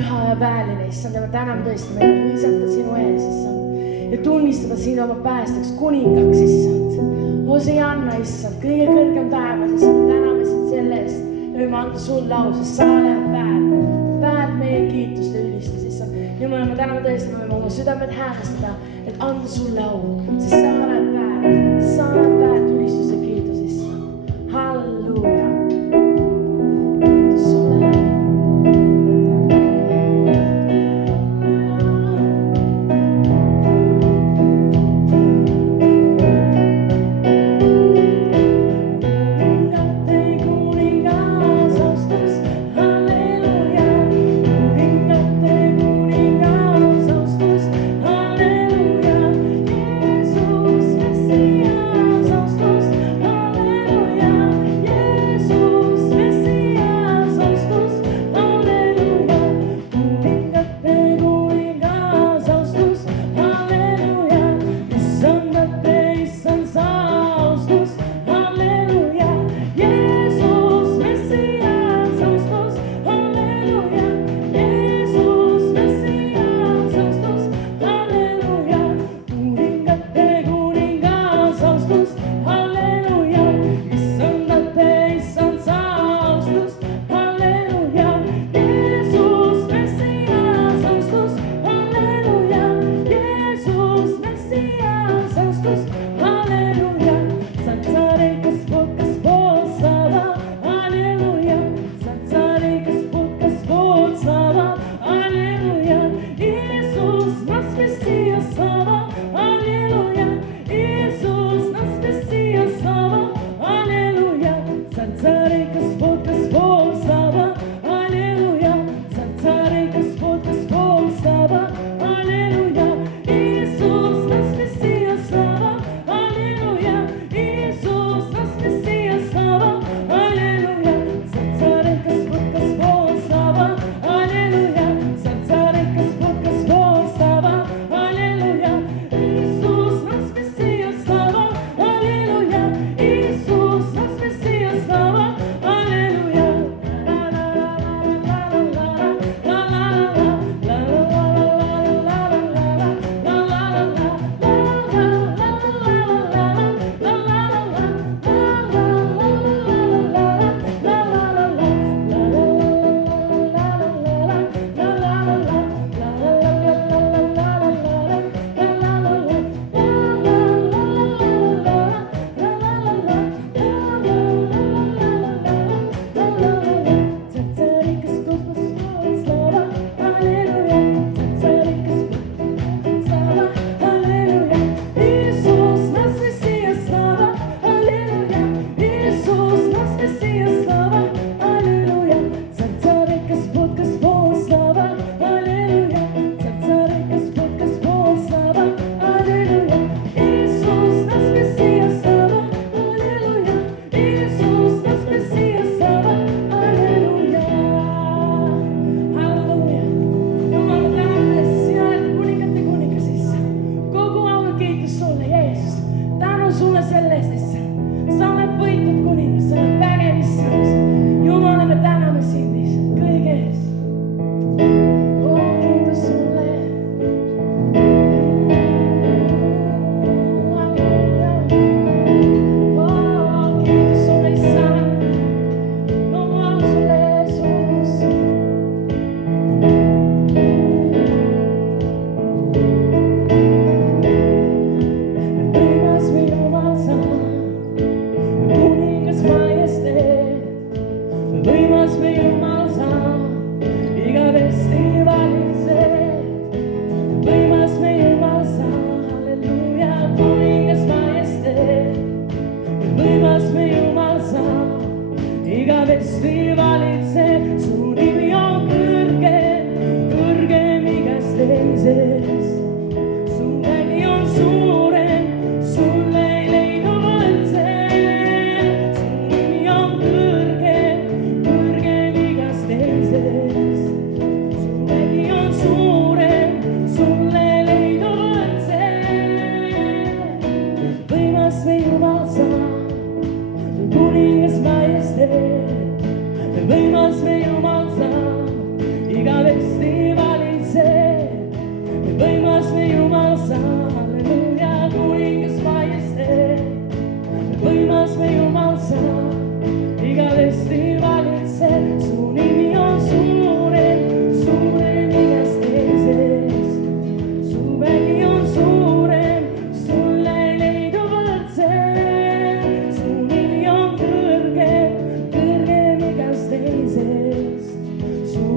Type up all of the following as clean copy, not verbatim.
püha ja pääline, issand, ja ma täname tõesti, me hõisata sinu ees, issand, ja tunnistada sind oma päästjaks, kuningaks, issand. Hosianna, issand, kõige kõrgem taevas, issand, täname sind selle eest ja võime anda sulle au, sest sa oled väärt meie kiitust ja ülistus, issand. Jumal, ma täname tõesti, me võime oma südamed häälestada, et anda sulle au, sest sa oled väärt ülistus ja kiitus, issand. Halleluuja. Kiitus sulle. Jeesus, Messias,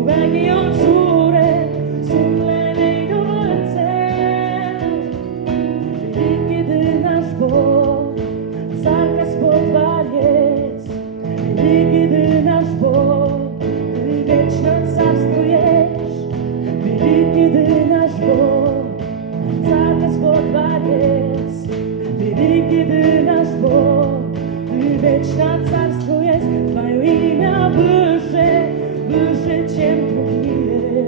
vägi on suurem, sulle leidu võrdse. Великий ты наш Бог, царь Господь Творец. Великий ты наш Бог, ты вечно царствуешь. Великий ты наш Бог, царь Господь Творец. Великий ты наш Бог, ты вечно царствуешь. Твое имя выше, выше, чем другие.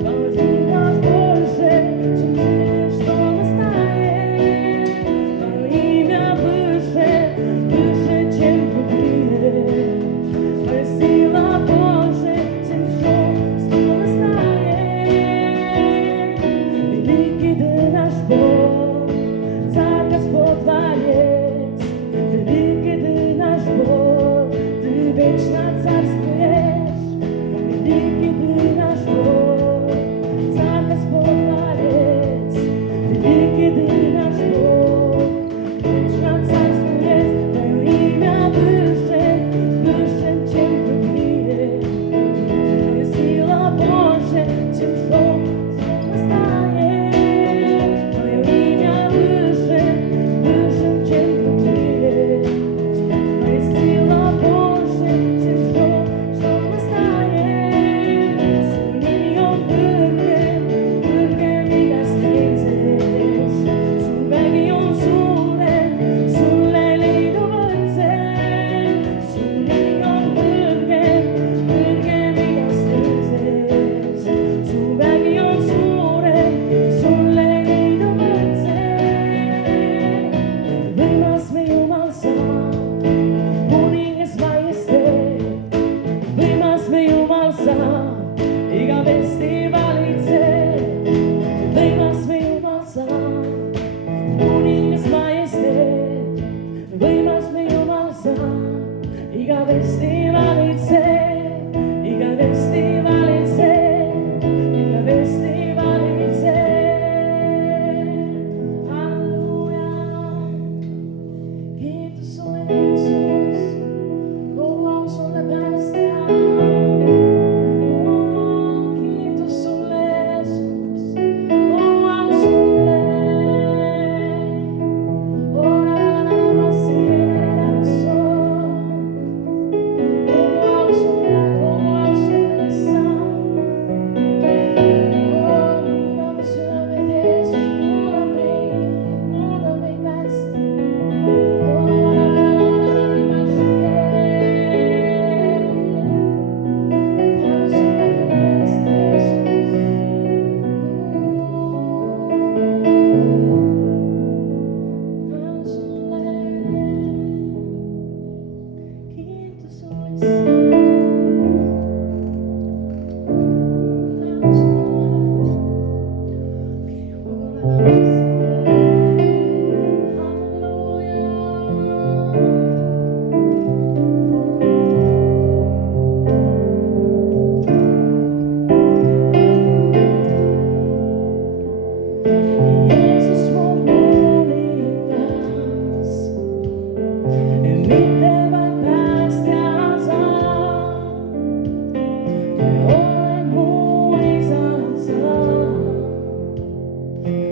Твое имя больше, чем те, что настоит. Твое имя выше, выше, чем другие. Твоя сила больше, чем что настоит. Великий ты наш Бог, царь Господь Творец. Великий ты наш Бог, ты вечно царствуешь. Великий ты наш Бог, царь Господь Творец. Великий ты наш Бог, вечно царствуешь. Твое имя выше, выше, чем другие. Твоя сила больше, чем что настоит. Твое имя выше, выше, чем другие. Твоя сила больше, чем что настоит. Сильнее он вырвем и достиг здесь. Сумеги он сурен, sulle leidu võrdse. Summeги он вырвем и достиг здесь. Sumegi on suurem, sulle leidu võrdse. Võimas me Jumal sa, kuningas majesteet. Võimas me Jumal sa, igavesti valitsed. Võimas me Jumal sa, kuningas majesteet. Võimas me Jumal sa, igavesti valitsed. Igavesti valitsed, igavesti valitsed. Halleluuja. Kiitus sulle, Jeesus. Oh, au sulle, päästja. Oh, kiitus sulle, Jeesus. Oh, au sulle. Oh, la la la la, ma siedere la so. Oh, au sulle, sa. Oh, niinpä südamed, Jeesus, muuda meid päästa. Oh, la la la la la, ma Jeesus mu kuningas, mitte vaid päästja sa. Oled mu isand sa,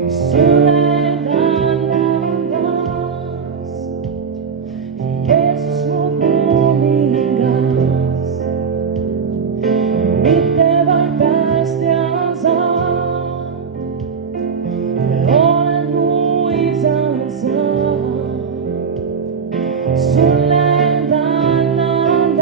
sulle tännatas. Jeesus mu kuningas, mitte vaid päästja sa. Oled mu isand sa, sulle tännatas.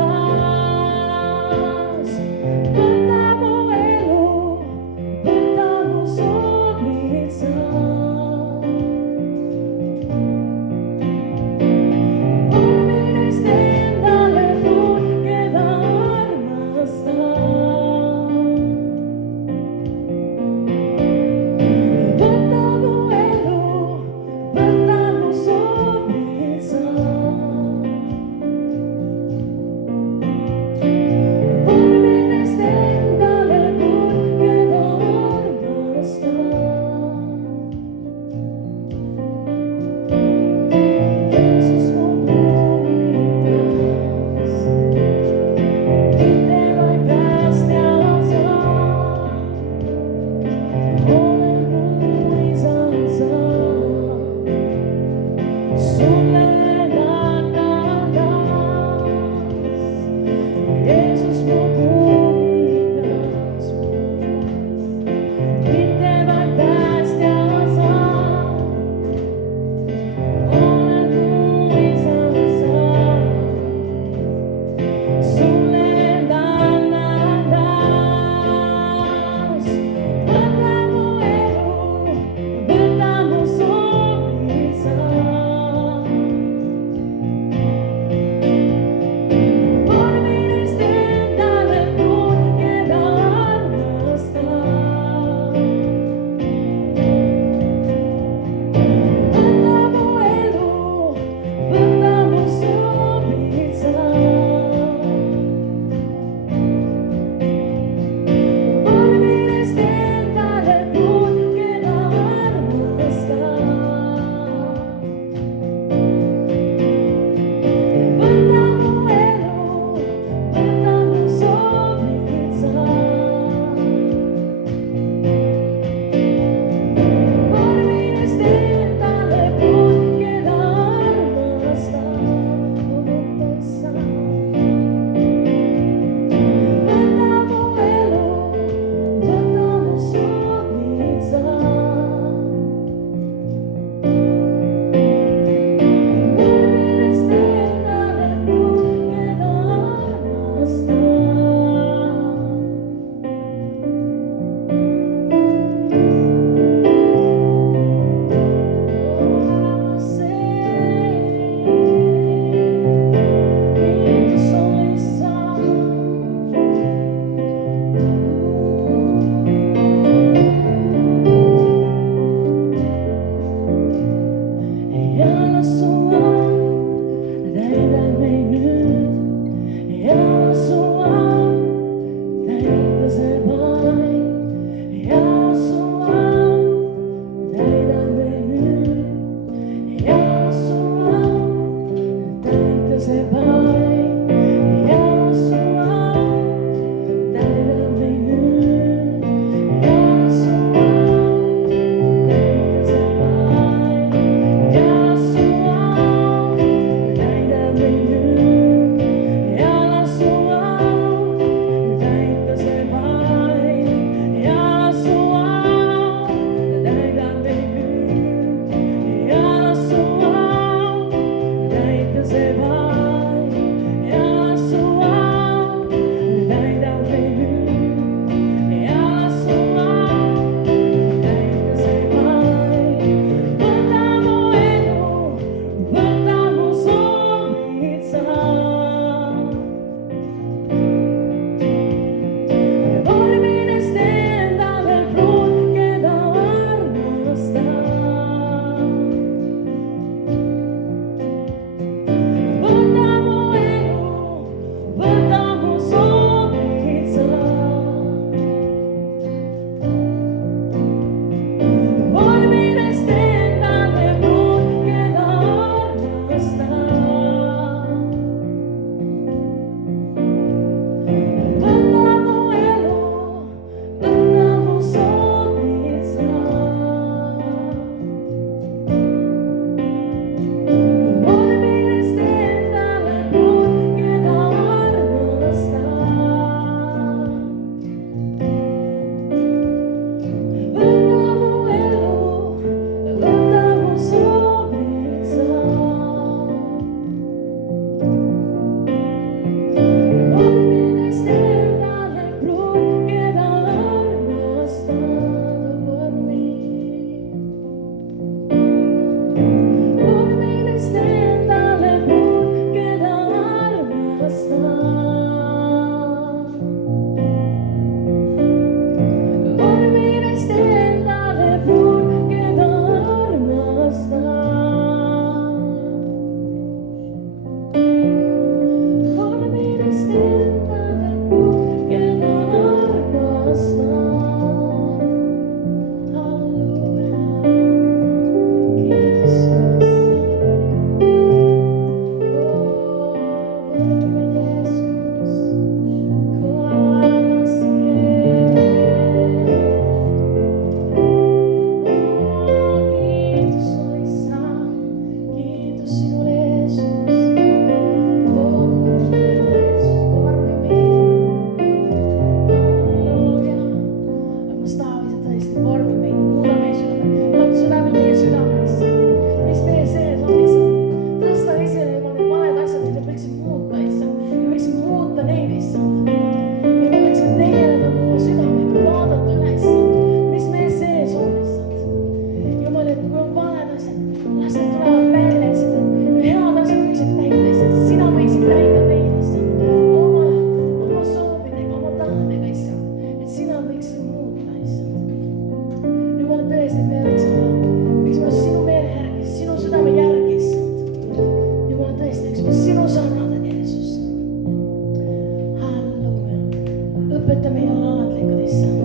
õpeta meie olla alandlikud, issand.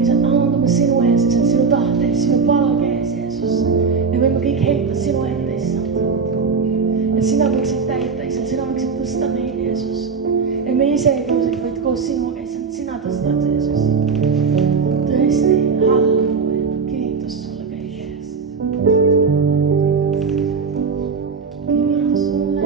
Issand, alandume sinu ees, issand, sinu tahte ees, sinu palge ees, Jeesus. Me võime kõik heita sinu ette, issand. Et sina võiksid täita, issand, sina võiksid tõsta meid, Jeesus. Et me ise ei tõuseks, vaid koos sinuga, issand, sina tõstad, Jeesus. Tõesti, halleluuja, kiitus sulle kõige eest. Kiitus sulle.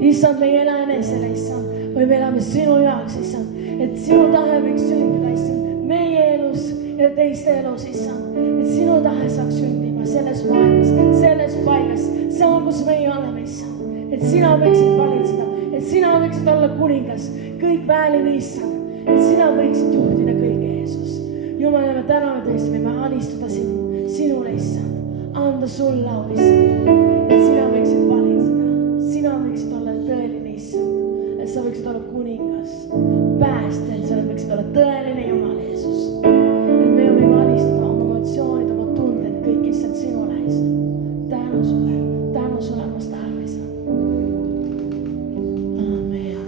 Issand, me ei ela enesele, Issand, vaid me elame sinu jaoks, Issand, et sinu tahe võiks sündida, Issand, meie elus ja teiste elus, Issand, et sinu tahe saaks sündima selles maailmas, selles paigas, seal, kus meie oleme, Issand, et sina võiksid valitseda, et sina võiksid olla kuningas, kõik väeline, Issand, et sina võiksid juhtida kõike, Jeesus. Jumal, me täname tõesti, me alistuda sinule, Issand, anda sulle au, Issand, et sina võiksid valitseda, sina võiksid olla tõeline, Issand, et sa võiksid olla kuningas, päästja, et sa võiksid olla tõeline Jumal, Jeesus. Et me võime alistada oma emotsioonid, oma tunded, kõik Issand sinule, Issand. Tänu sulle, ma tahan, Issand. Amen.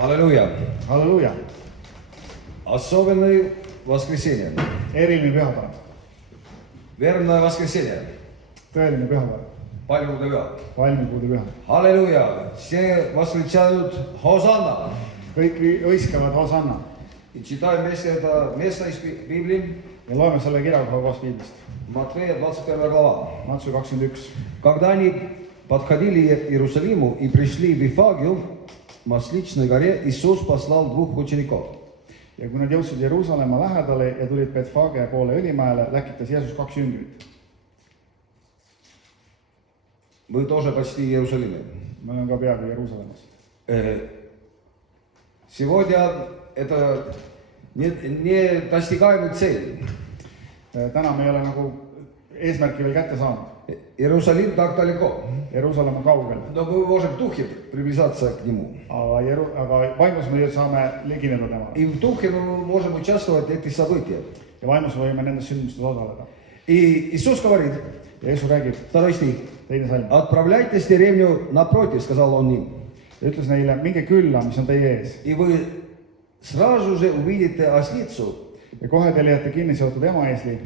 Аллилуйя. Halleluuja. Особенное воскресенье. Eriline pühapäev. Верное воскресенье. Tõeline pühapäev. Paljukuda. Palmikuude püha. Аллилуйя. Все восклицают Хосанна. Kõik hõiskavad Hosanna. И читаем вместе это место из Библии. Ja loeme selle kirjakohast Piiblist. Матфея 21 глава. Matsu 21. Когда они подходили к Иерусалиму и пришли в Вифагию, Масличной горе, Иисус послал двух учеников. Ja kui nad jõudsid Jeruusalemma lähedale ja tulid Betfage poole Õlimäele, läkitas Jeesus 2 jüngrit. Вы тоже почти в Иерусалиме. Me oleme ka peaaegu Jeruusalemmas. Сегодня это не достигаемый цель. Täna me ei ole nagu eesmärki veel kätte saanud. Иерусалим так далеко. Jeruusalemm on kaugel. Но мы можем в духе приближаться к нему. Aga vaimus me saame ligineda temale. И в духе мы можем участвовать в этих событиях. Ja vaimus võime nendes sündmustes osaleda. И Иисус говорит, Ja Jeesus räägib, 2 стих, teine salm. отправляйтесь в деревню напротив, сказал он им. Ja ütles neile, minge külla, mis on teie ees. И вы сразу же увидите ослицу, ja kohe te leiate kinni seotud emaeesli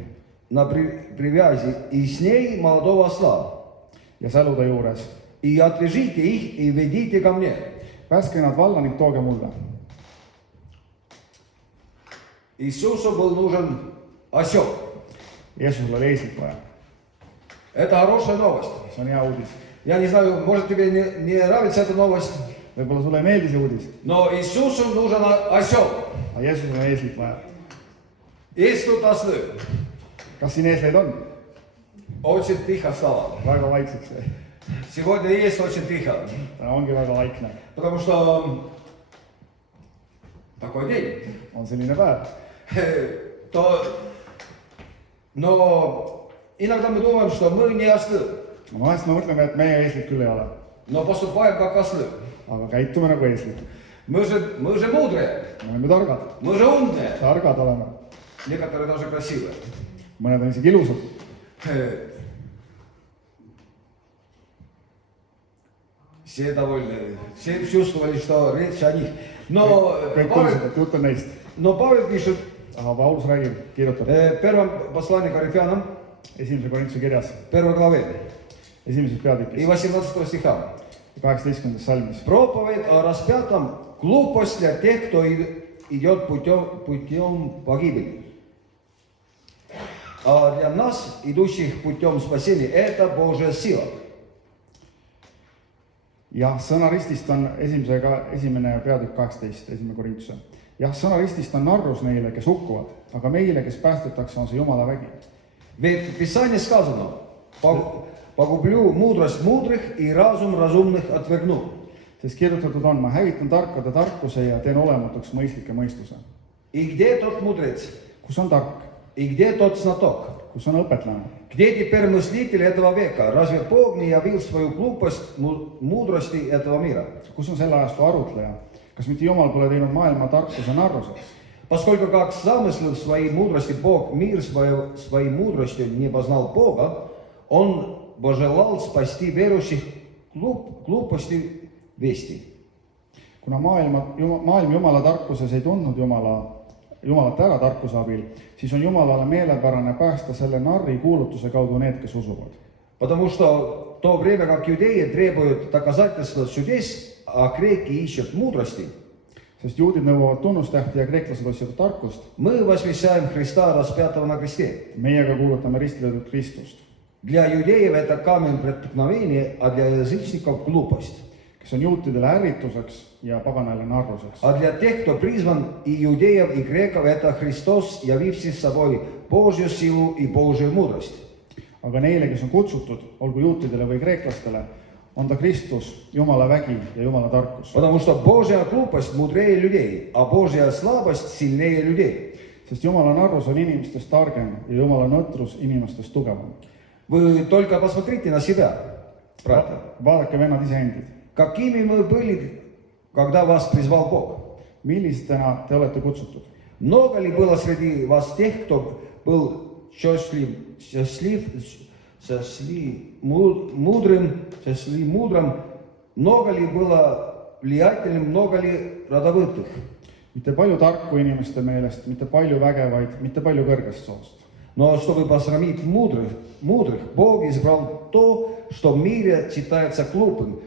на привязи и с ней молодого осла. ja sälude juures. И отвяжите их и ведите ко мне. Pääske nad valla ning tooge mulle. Иисусу был нужен осел. Jeesusel oli eeslit vaja. Это хорошая новость. See on hea uudis. Я не знаю, может тебе не нравится эта новость, Võib-olla sulle ei meeldi see uudis, но Иисусу нужен осел. aga Jeesusel on eeslit vaja. Есть тут ослы. Kas siin eesleid on? Очень тихо стало. Väga vaikseks. Сегодня есть очень тихо. Täna ongi väga vaikne. Потому что такой день. On selline päev. Но иногда мы думаем, что мы не ослы, Vahest me mõtleme, et meie eeslit küll ei ole, но поступаем как ослы. aga käitume nagu eeslid. Мы же мудрые, Me oleme targad. мы же умные. Targad oleme. Некоторые даже красивые. Mõned on isegi ilusad. Все довольны, все чувствовали, что речь о них. Но Kõik tundsid, et jutt on neist. Павел пишет Aga Paulus räägib, kirjutab в первом послании к Коринфянам, 1. Korintuse kirjas, 1 главе 1. и peatükis, 18 стиха. 18. salmis. Проповедь о распятом – глупость для тех, кто идет путем погибели. А для нас, идущих путем спасения, это Божья сила. Jah, sõna ristist on esimene peatükk 18, 1. Korintuse. Jah, sõna ristist on narrus neile, kes hukkuvad, aga meile, kes päästetakse, on see Jumala vägi. Ведь в Писании сказано: «Погублю мудрость мудрых и разум разумных отвергну». Sest kirjutatud on, ma hävitan tarkade tarkuse ja teen olematuks mõistlike mõistuse. И где тот мудрец? Kus on tark? И где тот знаток? Kus on õpetlane? Где теперь мыслители этого века? Разве Бог не явил свою глупость мудрости этого мира? Kus on selle ajastu arutleja? Kas mitte Jumal pole teinud maailma tarkuse narruseks? Поскольку как замыслил своей мудрости Бог мир своей мудростью не познал Бога, Он пожелал спасти верующих глупости вести. Kuna maailm Jumala tarkuses ei tundnud Jumalat ära tarkuse abil, siis on Jumalale meelepärane päästa selle narri kuulutuse kaudu need, kes usuvad. Потому что в то время, как иудеи требуют доказательства чудес, а греки ищут мудрости, Sest juudid nõuavad tunnustähti ja kreeklased otsivad tarkust, мы возвещаем Христа распятого на кресте. meiega kuulutame ristilöödud Kristust, Для иудеев это камень преткновения, а для язычников глупость. kes on juutidele ärrituseks ja paganale narruseks. А для тех, кто призван, и иудеев, и греков, это Христос, явивший собой Божью силу и Божью мудрость. Aga neile, kes on kutsutud, olgu juutidele või kreeklastele, on ta Kristus, Jumala vägi ja Jumala tarkus. Потому что Божья глупость мудрее людей, а Божья слабость сильнее людей. Sest Jumala narrus on inimestest targem ja Jumala nõtrus inimestest tugevam. Вы только посмотрите на себя, братья. Vaadake vennad iseendid. Какими мы были, когда вас призвал Бог? Millistena te olete kutsutud? Много ли было среди вас тех, кто был мудрым, много ли было влиятельным, много ли родовитых? Mitte palju tarku inimeste meelest, mitte palju vägevaid, mitte palju kõrgest soost. Но чтобы посрамить мудрых, Бог избрал то, что в мире считается глупым,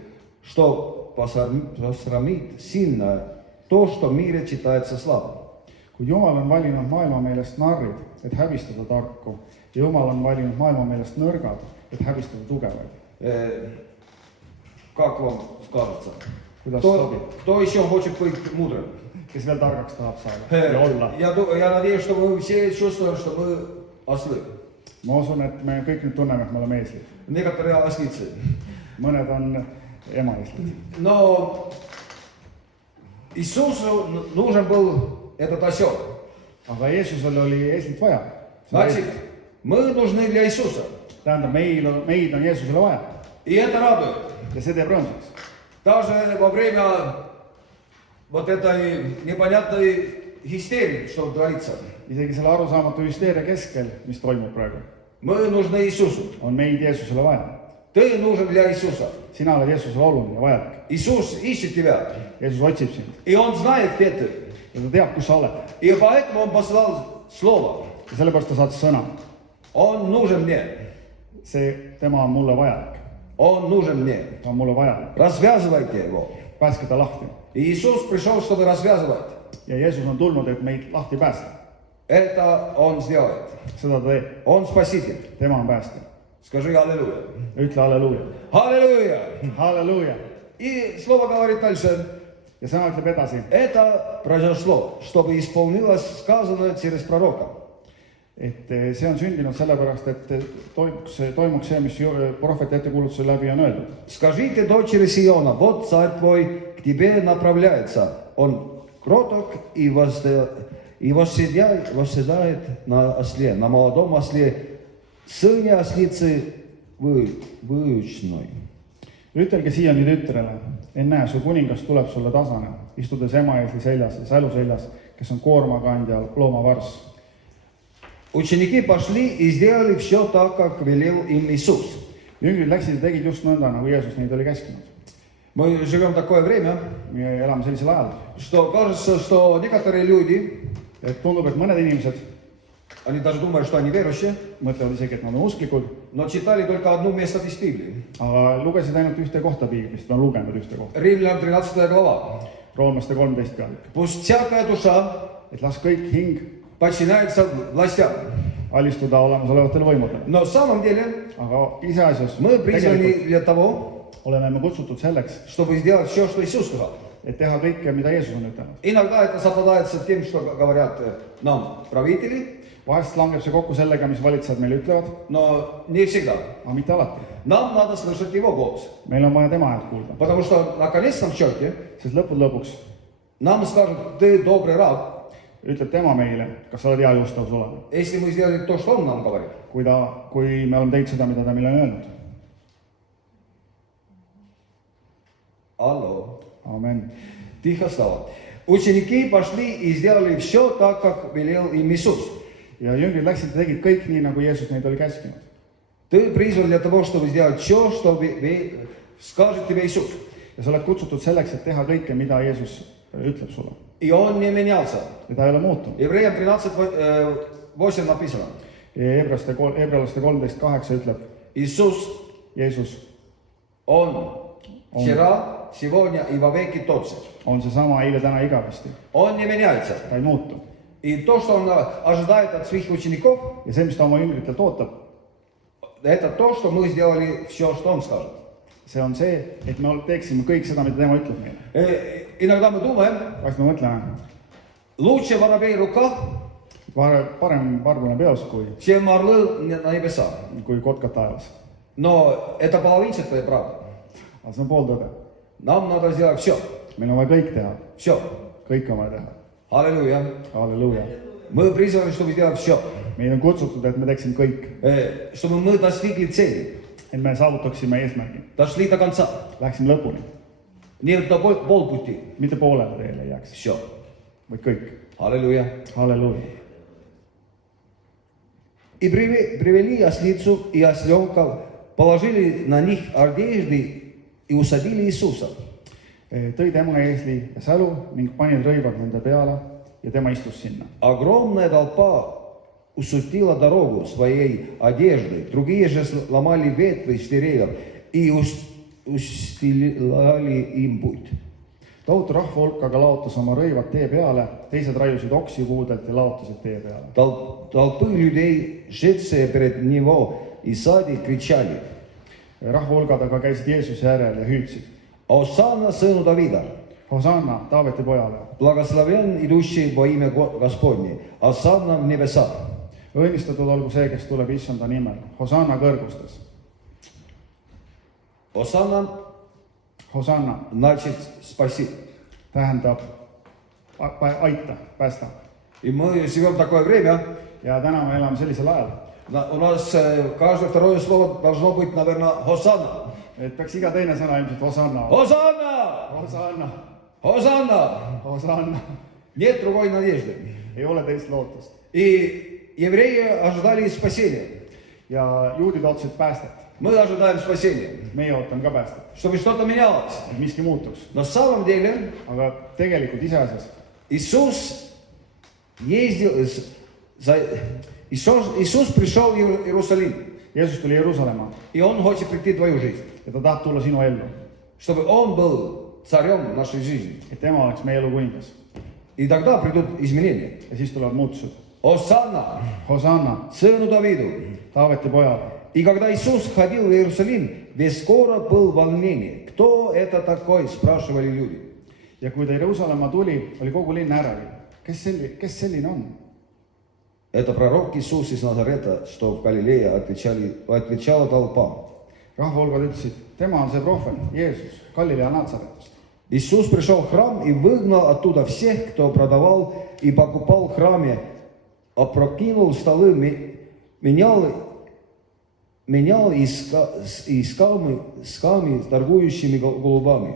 что посрамить сильно то, что в мире считается слабым. Kui Jumal on valinud maailma meelest narrid, et häbistada tarku, ja Jumal on valinud maailma meelest nõrgad, et häbistada tugevaid. Как вам кажется? Kuidas sobib? Кто еще хочет быть мудрым? Kes veel targaks tahab saada ja olla? Я надеюсь, что вы все чувствуем, что мы ослы. Ma usun, et me kõik nüüd tunneme, et me oleme eeslid. Некоторые ослицы. Mõned on emaeeslid. Но Иисусу нужен был этот осел. Aga Jeesusel oli eeslit vaja. Значит, мы нужны для Иисуса. Tähendab, meid on Jeesusele vaja. И это радует. Ja see teeb rõõmsaks. Даже во время вот этой непонятной истерии, что творится. Isegi selle arusaamatu hüsteeria keskel, mis toimub praegu, Мы нужны Иисусу. on meid Jeesusele vaja. Ты нужен для Иисуса. Sina oled Jeesusele oluline ja vajalik. Иисус ищет тебя. Jeesus otsib sind И Он знает, где ты. ja ta teab, kus sa oled. И поэтому Он послал слово. ja sellepärast ta saatis sõna. Он нужен мне. Tema on mulle vajalik. Он нужен мне. Ta on mulle vajalik. Развязывайте его. Pääske ta lahti. Иисус пришел, чтобы развязывать. Ja Jeesus on tulnud, et meid lahti päästa. Это Он сделает. Seda ta teeb. Он спаситель. Tema on päästja. Скажи аллилуйя. Ütle halleluuja. Аллилуйя. Halleluuja. И слово говорит дальше. Ja sõna ütleb edasi, Это произошло, чтобы исполнилось сказанное через пророка. et see on sündinud sellepärast, et toimuks see, mis prohveti ettekulutusel läbi on öeldud. Скажите дочери Сиона, вот царь твой к тебе направляется. Он кроток и восседает на осле, на молодом осле, сыне ослицы вьючной. Ütelge Sioni tütrele, ennäe, su kuningas tuleb sulle tasane, istudes emaeesli seljas ja sälu seljas, kes on koormakandjal loomavars. Ученики пошли и сделали все так, как велел им Иисус. Jüngrid läksid ja tegid just nõnda, nagu Jeesus neid oli käskinud. Мы живем в такое время, Me elame sellisel ajal, что кажется, что некоторые люди, et tundub, et mõned inimesed они даже думают, что они верующие, mõtlevad isegi, et nad on usklikud, но читали только одно место из Библии. aga lugesid ainult ühte kohta piiblist, on lugenud ühte kohta. Римлян 13 глава. Roomlaste 13 pealik. Пусть всякая душа Et las kõik hing подчиняется властям. alistuda olemasolevatele võimudele. Но в самом деле Aga iseasjus мы призваны для того, oleme me kutsutud selleks, чтобы сделать все, что Иисус сказал. et teha kõike, mida Jeesus on ütelnud. Иногда это совпадается с тем, что говорят нам правители, Vahest langeb see kokku sellega, mis valitsejad meile ütlevad, но не всегда. aga mitte alati. Нам надо слышать Его голос. Meil on vaja tema häält kuulda, Потому что на конечном счете sest lõpuks нам скажут, ты добрый раб, ütleb tema meile, kas sa oled hea juustavus olev, если мы сделали то, что Он нам говорит. kui me oleme teinud seda, mida ta meile on öelnud. Алло. Amen. Тихо стало. Ученики пошли и сделали все так, как велел им Иисус. Ja jüngrid läksid ja tegid kõik nii, nagu Jeesus neid oli käskinud. Ты призван для того, чтобы сделать все, что скажет тебе Иисус. Ja sa oled kutsutud selleks, et teha kõike, mida Jeesus ütleb sulle. И Он не менялся. Ja ta ei ole muutunud. Евреям 13:8 написано. Heebrealaste 13:8 ütleb, Иисус, Jeesus Он вчера, сегодня и во веки тот же. on seesama eile, täna, igavesti. Он не меняется. Ta ei muutu. И то, что Он ожидает от своих учеников, Ja see, mis ta oma jüngritelt ootab, это то, что мы сделали все, что Он скажет. see on see, et me teeksime kõik seda, mida tema ütleb meile. Иногда мы думаем, Kas me mõtleme, лучше воробей рука, parem varblane peos чем орлы на небеса. kui kotkad taevas. Но это половинчатая правда. Aga see on pooltõde. Нам надо сделать все. Meil on vaja kõik teha. Все. Kõik on vaja teha. Аллилуйя. Halleluuja. Мы призваны, чтобы сделать все. Meil on kutsutud, et me teeksime kõik. Чтобы мы достигли цели. Et me saavutaksime eesmärgi. Дошли до конца. Läksime lõpuni. Не до полпути. Mitte poolele teele ei jääks. Все. Vaid kõik. Аллилуйя. Halleluuja. И привели ослицу и осленка, положили на них одежды и усадили Иисуса. Tõid ema eesli ja sälu ning panid rõivad nende peale ja tema istus sinna. Огромная толпа усуетила дорогу своей одеждой. Другие же ломали ветви с деревьев и устилали им путь. Tohutu rahva hulk aga laotas oma rõivad tee peale, teised raiusid oksi puudelt ja laotasid tee peale. Толпы людей, шедшие перед него и сзади, кричали: Rahva hulgad aga käisid Jeesuse järel ja hüüdsid: Осанна сыну Давида! Hosanna Taaveti pojale! Благословен идущий во имя Господне! Осанна в небесах! Õnnistatud olgu see, kes tuleb issanda nimel. Hosanna kõrgustes. Осанна Hosanna значит спаси. tähendab aita, päästa. И мы живем в такое время, Ja täna me elame sellisel ajal, у нас каждое второе слово должно быть, наверное, Хосанна. et peaks iga teine sõna ilmselt Hosanna. Хосанна! Hosanna! Хосанна! Hosanna! Нет другой надежды. Ei ole teist lootust. И евреи ожидали спасения. Ja juudid ootasid päästet. Мы ожидаем спасения, Meie ootame ka päästet. чтобы что-то менялось. Et miski muutuks. Но на самом деле Aga tegelikult iseasjas Иисус ездил, Иисус пришел в Иерусалим, Jeesus tuli Jeruusalemma и Он хочет прийти в твою жизнь, ja ta tahab tulla sinu ellu, чтобы Он был царем нашей жизни. et tema oleks meie elu kuningas. И тогда придут изменения. Ja siis tulevad muutused. Осанна, Hosanna, сыну Давиду. Taaveti pojale. И когда Иисус ходил в Иерусалим, весь город был в волнении. Кто это такой, спрашивали люди. Ja kui ta Jeruusalemma tuli, oli kogu linn ärevil. Kes selline on? Это пророк Иисус из Назарета, что в Галилее, отвечала толпа. Rahvahulgad ütlesid, tema on see prohvet, Jeesus, Galilea Natsaretist. Иисус пришел в храм и выгнал оттуда всех, кто продавал и покупал в храме, опрокинул столы, менял и скалми торгующими голубами.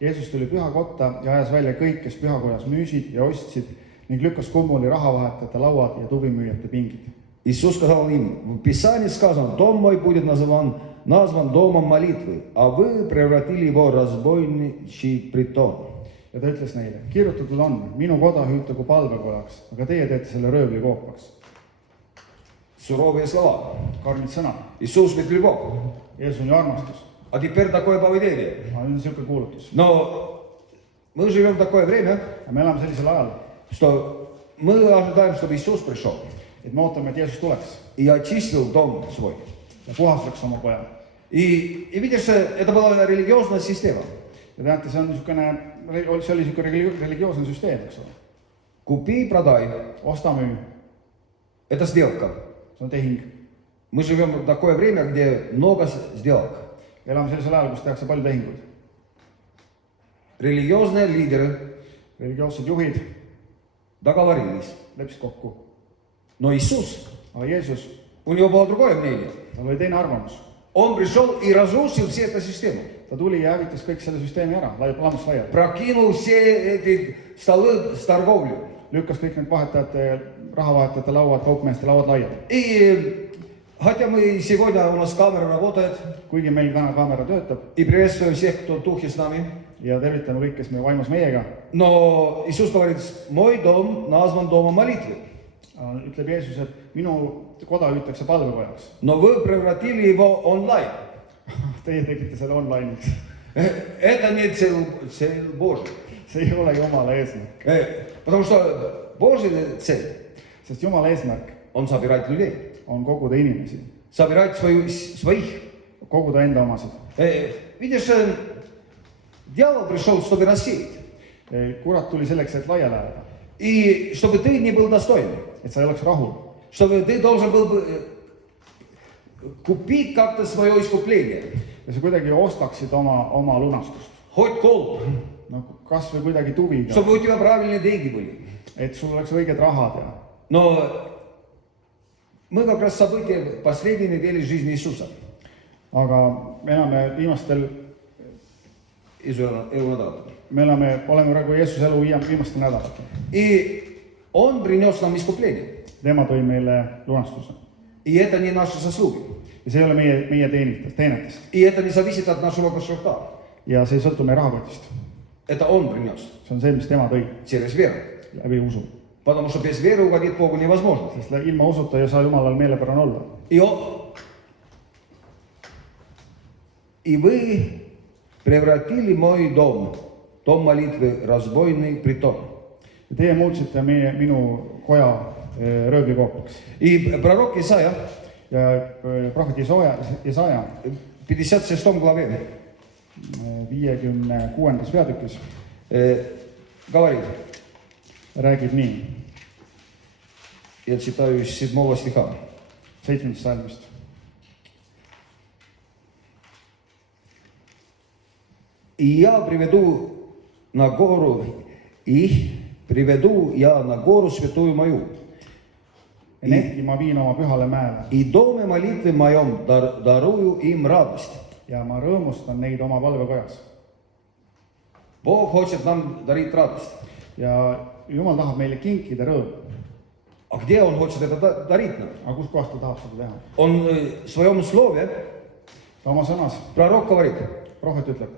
Jeesus tuli pühakotta ja ajas välja kõik, kes pühakojas müüsid ja ostsid ning lükkas kummuli rahavahetajate lauad ja tuvimüüjate pingid. Иисус сказал им, в Писании сказано, дом мой будет назван домом молитвы, а вы превратили его в разбойничий притон. Ja ta ütles neile, kirjutatud on, minu koda hüütagu palvekojaks, aga teie teete selle röövlikoopaks. Суровые слова. Karmid sõnad. Иисус ведь любовь. Jeesus on ju armastus. А теперь такое поведение. Aga nüüd on niisugune kuulutus. Но мы живем в такое время, Ja me elame sellisel ajal, что мы ожидаем, чтобы Иисус пришел et me ootame, et Jeesus tuleks и очистил дом свой. ja puhastaks oma poja. И видишь, это была религиозная система. Ja teate, see oli niisugune religioosne süsteem, eks ole. Купи, продай. Osta, müü, Это сделка. see on tehing. Мы живем в такое время, где много сделок. Elame sellisel ajal, kus tehakse palju tehinguid. Религиозные лидеры Religioossed juhid договорились. leppisid kokku. Но Иисус, Aga Jeesus, у него было другое мнение. tal oli teine arvamus. Он пришел и разрушил всю эту систему. Ta tuli ja hävitas kõik selle süsteemi ära, lammas laiali. Прокинул все эти столы с торговлей. Lükkas kõik need rahavahetajate lauad, kaupmeeste lauad laiali. И хотя мы сегодня, у нас камера работает, Kuigi meil täna kaamera töötab и приветствуем всех, кто в духе с нами, ja tervitame kõik, kes meie vaimus meiega, но Иисус говорит, мой дом назван домом молитвы. ütleb Jeesus, et minu koda hüütakse palvekojaks. Но вы превратили его онлайн. Teie tegite selle online'iks. Это не цель Божия. See ei ole Jumala eesmärk. Потому что Божья цель, Sest Jumala eesmärk он собирает людей, on koguda inimesi, собирать своих. koguda enda omasid. Видишь, дьявол пришел, чтобы рассеять. Kurat tuli selleks, et laiali ajada, И чтобы ты не был достойным. et sa ei oleks rahul. Чтобы ты должен был бы купить как-то свое искупление. Ja sa kuidagi ostaksid oma lunastust. Хоть колб. No kas või kuidagi tuviga, Чтобы у тебя правильные деньги были. et sul oleks õiged rahad ja. Но мы как раз события последней недели жизни Иисуса. Aga me oleme praegu Jeesuse elu viimastel nädalatel. И Он принес нам искупление. Tema tõi meile lunastuse. И это не наши заслуги. Ja see ei ole meie teenetest. И это не зависит от нашего кошелька. Ja see ei sõltu meie rahakotist. Это Он принес See on see, mis tema tõi через веру. läbi usu. Потому что без веры угодить Богу невозможно. Sest ilma usuta ei saa Jumalal meelepärane olla. И вы превратили мой дом молитвы, разбойный притон. Ja teie muutsite minu koja röövlikoopaks. И пророк Исаия Ja prohvet Jesaja в 56 главе 56. peatükis говорит, räägib nii, я читаю из 7 стиха. 7. salmist. И я приведу на гору святую мою. Ja needki ma viin oma pühale mäele И доме молитвы моем дарую им радость. ja ma rõõmustan neid oma palvekojas. Бог хочет нам дарить радость. Ja Jumal tahab meile kinkida rõõmu. А где Он хочет это дарить нам? Aga kus kohas ta tahab seda teha? Он в своем слове, Ta oma sõnas, пророк говорит, prohvet ütleb,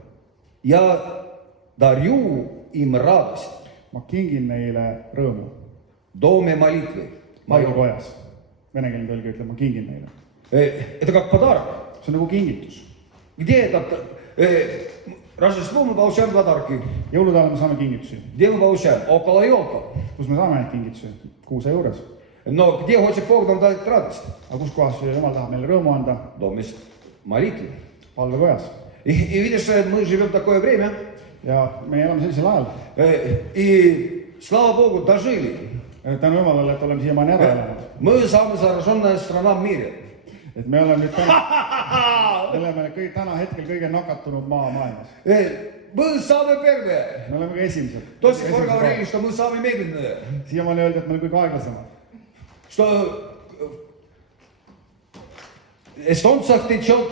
я дарю им радость ma kingin neile rõõmu в доме молитвы. valvekojas. Venekeelne tõlge ütleb, ma kingin neile. Это как подарок. See on nagu kingitus. Где этот... Рождество мы получаем подарки. Jõulude ajal me saame kingitusi. Где мы получаем? Около елка. Kus me saame neid kingitusi? Kuuse juures. Но где хочет Бог нам дать радость? Aga kus kohas Jumal tahab meile rõõmu anda? В доме молитвы. Valvekojas. И видишь, мы живем в такое время, Ja me elame sellisel ajal. и слава Богу, дожили. Tänu Jumalale, et oleme siiamaani ära elanud. Мы самая зараженная страна в мире. Et me oleme nüüd täna, me oleme kõik täna hetkel kõige nakatunud maa maailmas. Мы самые первые. Me oleme ka esimesed. До сих пор говорили, что мы самые медленные. Siiamaani öeldi, et me oleme kõige aeglasemad. Что эстонцах течет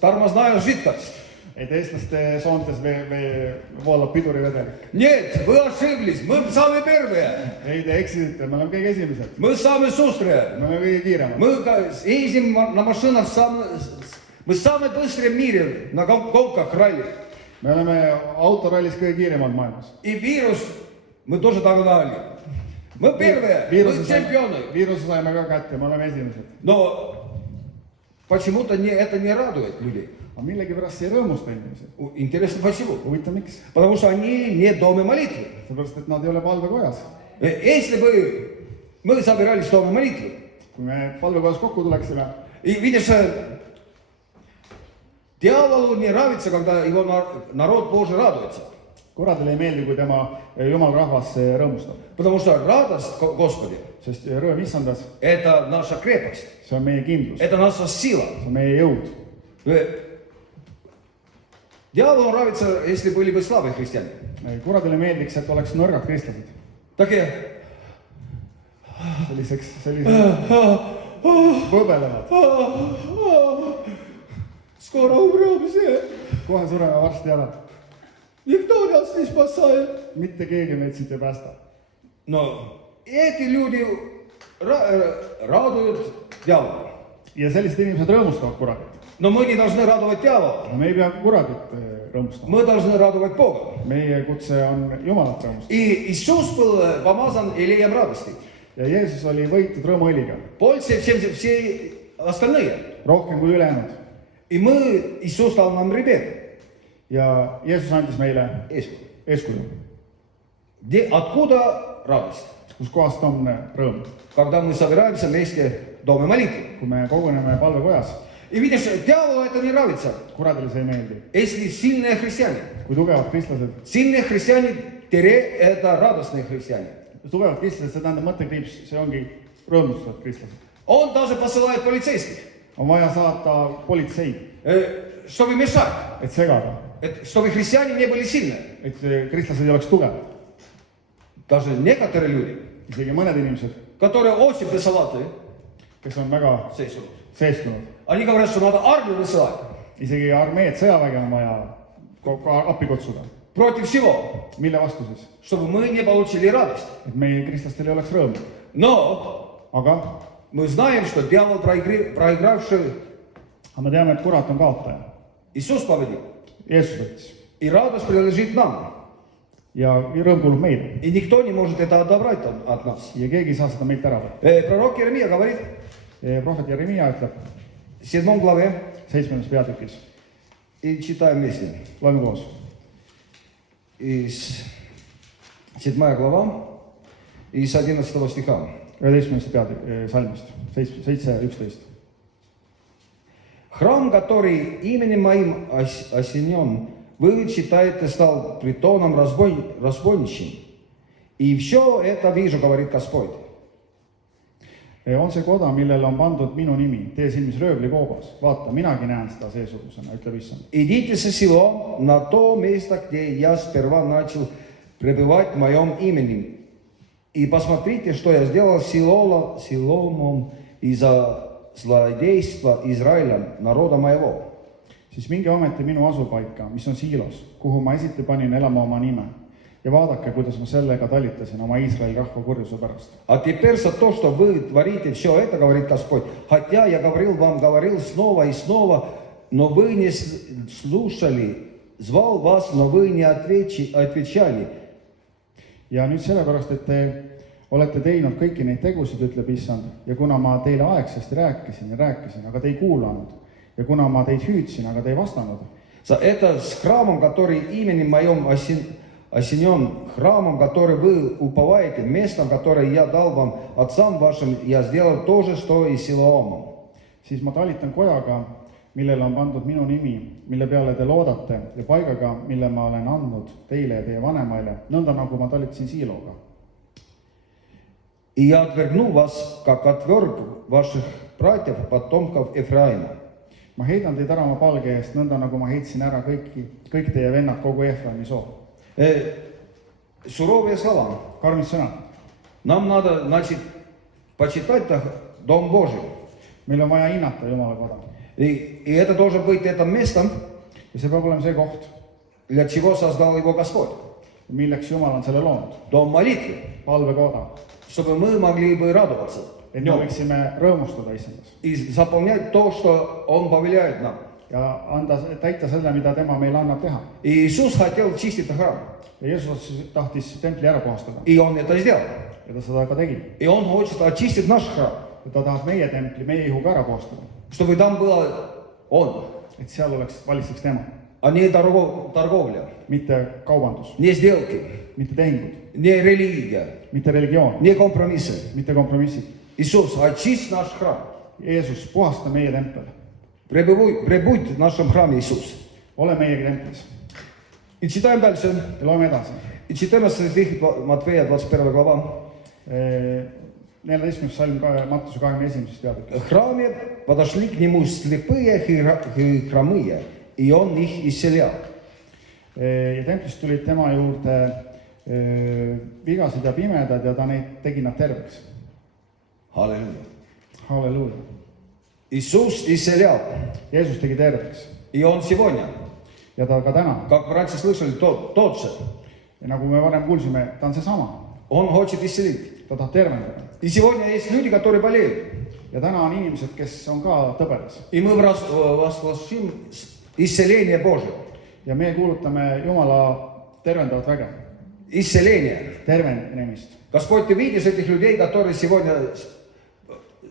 тормозная жидкость. Et eestlaste soontes voolab pidurivedel. Нет, вы ошиблись, мы самые первые. Ei, te eksisite, me oleme kõige esimesed. Мы самые шустрые. Me oleme kõige kiiremad. Мы ездим на машинах, мы самые быстрые в мире на гонках ралли. Me oleme autorallis kõige kiiremad maailmas. И вирус мы тоже догнали. Мы первые, мы чемпионы. Viiruse saime ka kätte, me oleme esimesed. Но почему-то это не радует людей. Aga millegipärast see ei rõõmusta inimesi. Интересно, почему? Huvitav, miks? Потому что они не в доме молитвы. Seepärast, et nad ei ole valvekojas. Если бы мы собирались в доме молитвы, Kui me valvekojas kokku tuleksime, и видишь, дьяволу не нравится, когда его народ Божий радуется. Kuradile ei meeldi, kui tema Jumal rahvas rõõmustab. Потому что радость Господи Sest rõõm issandas, – это наша крепость, see on meie kindlus, это наша сила. see on meie jõud. Дьяволу нравится, если были бы слабые христиане. Kuradile meeldiks, et oleks nõrgad kristlased. Такие Sellised võbelevad. Скоро умрем все. Kohe sureme varsti ära. Никто нас не спасает. Mitte keegi meid siit ei päästa. Но эти люди радуют дьявола. Ja sellised inimesed rõõmustavad kuradit. Но мы не должны радовать дьявола. Me ei pea kuradit rõõmustama. Мы должны радовать Бога. Meie kutse on Jumalat rõõmustada. И Иисус был помазан елеем радости. Ja Jeesus oli võitud rõõmuõliga. Больше, чем все остальные. Rohkem kui ülejäänud. И Иисус дал нам пример. Ja Jeesus andis meile eeskuju. Откуда радость? Kus kohast on rõõm? Когда мы собираемся вместе в доме молитвы. Kui me koguneme palvekojas, И видишь, дьяволу это не нравится. kuradile see ei meeldi. Если сильные христиане. Kui tugevad kristlased, Сильные христиане – это радостные христиане. tugevad kristlased, see tähendab mõttekriips, see ongi rõõmustavad kristlased. Он даже посылает полицейских, On vaja saata politseid, чтобы мешать, et segada, чтобы христиане не были сильны. et kristlased ei oleks tugevad. Даже некоторые люди, Isegi mõned inimesed, которые очень бесалаты, kes on väga seestunud. они говорят, что надо армию высылать Isegi armeed, sõjaväge on vaja appi kutsuda. против всего, Mille vastu siis? чтобы мы не получили радость. Et meie kristlastel ei oleks rõõmu. Но Aga мы знаем, что дьявол проигравший, me teame, et kurat on kaotaja. Иисус победил. Jeesus võttis. И радость принадлежит нам. Ja rõõm kuulub meile. И никто не может это отобрать от нас. Ja keegi ei saa seda meilt ära võtta. Пророк Иеремия говорит Prohvet Jeremia ütleb в 7 главе, 7. peatükis. и читаем вместе. Loeme koos. Из 7 глава, из 11 стиха. 11. salmist. 7:11. Храм, который именем моим осенен, вы считаете, стал притоном разбойничьим. И все это вижу, говорит Господь. On see koda, millele on pandud minu nimi, tee silmis röövlikoobas. Vaata, minagi näen seda seesugusena, ütleb issand. Идите со село на то место, где я сперва начал пребывать в моем имени. И посмотрите, что я сделал Силомом из-за злодейства Израиля, народа моего. Siis minge ometi minu asupaika, mis on Siilos, kuhu ma esiti panin elama oma nime. Ja vaadake, kuidas ma sellega talitasin oma Iisraeli rahva kurjuse pärast. А теперь за то, что вы творите все это, говорит Господь, хотя я говорил снова и снова, но вы не слушали, звал вас, но вы не отвечали. Ja nüüd sellepärast, et te olete teinud kõiki neid tegusid, ütleb Issand, ja kuna ma teile aegsasti rääkisin, aga te ei kuulanud. Ja kuna ma teid hüüdsin, aga te ei vastanud. Это с храмом, который именем моем осенен, храмом, который вы уповаете, местом, которое я дал вам, отцам вашим, я сделал то же, что и Силоамом. Siis ma talitan kojaga, millele on pandud minu nimi, mille peale te loodate, ja paigaga, mille ma olen andnud teile ja teie vanemaile, nõnda nagu ma talitasin Siiloga. И я отвергну вас, как отверг ваших братьев, потомков Ефраима. Ma heidan teid ära oma palge eest, nõnda nagu ma heitsin ära kõik teie vennad kogu Efraimi soo. Суровые слова. Karmid sõnad. Нам надо, значит, почитать Дом Божий. Meil on vaja hinnata Jumala koda. И это должен быть это местом, Ja see peab olema see koht, для чего создал его Господь. milleks Jumal on selle loonud. Дом молитвы. Palvekoda. Чтобы мы могли бы радоваться. Et me võiksime rõõmustada Issandas. И заполнять то, что Он повелевает нам. Ja täita selle, mida tema meile annab teha. И Иисус хотел чистить храм. Ja Jeesus tahtis templi ära puhastada. И Он это сделал. Ja ta seda ka tegi. И Он хочет очистить наш храм. Ja ta tahab meie templi, meie ihuga ära puhastada. Чтобы там было Он, Et seal valitseks tema. а не торговля, Mitte kaubandus, не сделки, mitte tehingud, не религия, mitte religioon, не компромиссы. mitte kompromissid. Иисус, очисть наш храм. Jeesus, puhasta meie tempel. Пребудь в нашем храме, Иисус. Ole meiegi templis. И читаем дальше. Ja loeme edasi. И 14 стих Матфея, 21 глава. 14. salm Mattuse 21. peatükk. В храме подошли к нему слепые и хромые, и он их исцелял. Ja templist tulid tema juurde vigased ja pimedad ja ta neid tegi nad terveks. Аллилуйя. Halleluuja. Иисус исцелял. Jeesus tegi terveks. И Он сегодня, Ja ta ka täna. как мы раньше слышали, тот же. Ja nagu me varem kuulsime, ta on seesama. Он хочет исцелить. Ta tahab tervendada. И сегодня есть люди, которые болеют. Ja täna on inimesed, kes on ka tõbedas. И мы возгласим исцеление Божие. Ja me kuulutame Jumala tervendavat väge. Исцеление. Tervenemist. Господь, Ты видишь этих людей, которые сегодня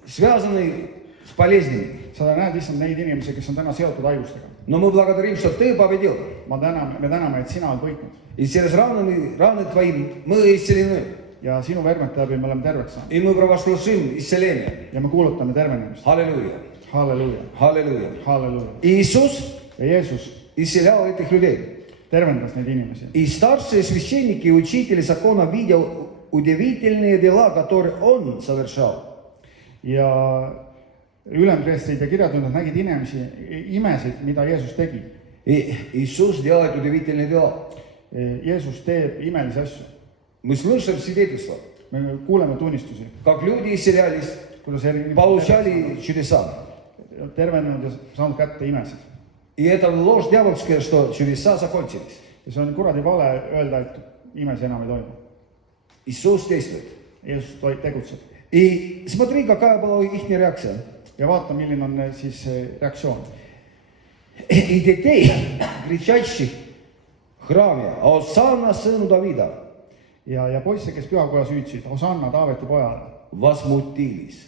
связаны с болезнями. Sa näed lihtsalt neid inimesi, kes on täna seotud haigustega. Но мы благодарим, что Ты победил. Me täname, et sina oled võitnud. И через раны Твои мы исцелены. Ja sinu vermete läbi me oleme terveks saanud. И мы провозгласим исцеление. Ja me kuulutame tervenemist. Аллилуйя. Halleluuja. Аллилуйя. Halleluuja. И Иисус Ja Jeesus исцелял этих людей. tervendas neid inimesi. И старшие священники и учители закона, видя удивительные дела, которые Он совершал. Ja ülempreestrid ja kirjatundjad nägid imesid, mida Jeesus tegi. И Иисус делает удивительные дела. Jeesus teeb imelisi asju. Мы слышим свидетельства, Me kuuleme tunnistusi, как люди исцелялись, kuidas inimesed получали чудеса. tervenenud ja saanud kätte imesid. И это ложь дьявольская, что чудеса закончились. Ja see on kuradi vale öelda, et imesi enam ei toimu. Иисус действует. Jeesus tegutseb. И смотри, какая была их реакция. Ja vaata, milline on siis reaktsioon. И детей, кричащих в храме, Осанна сыну Давида, Ja poisse, kes pühakojas hüüdsid, Hosanna Taaveti pojale, возмутились,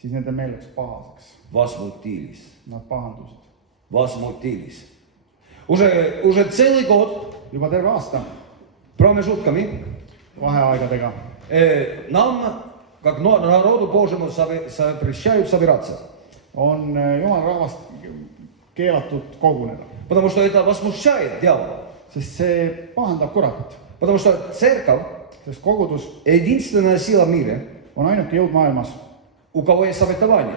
siis nende meel läks pahaseks. возмутились, Nad pahandusid. возмутились. Уже целый год Juba terve aasta промежутками vaheaegadega нам, как народу Божьему, запрещают собираться. on Jumala rahvast keelatud koguneda. Потому что это возмущает дьявола. Sest see pahandab kuratit. Потому что церковь Sest kogudus единственная сила в мире, on ainuke jõud maailmas, у кого есть обетование,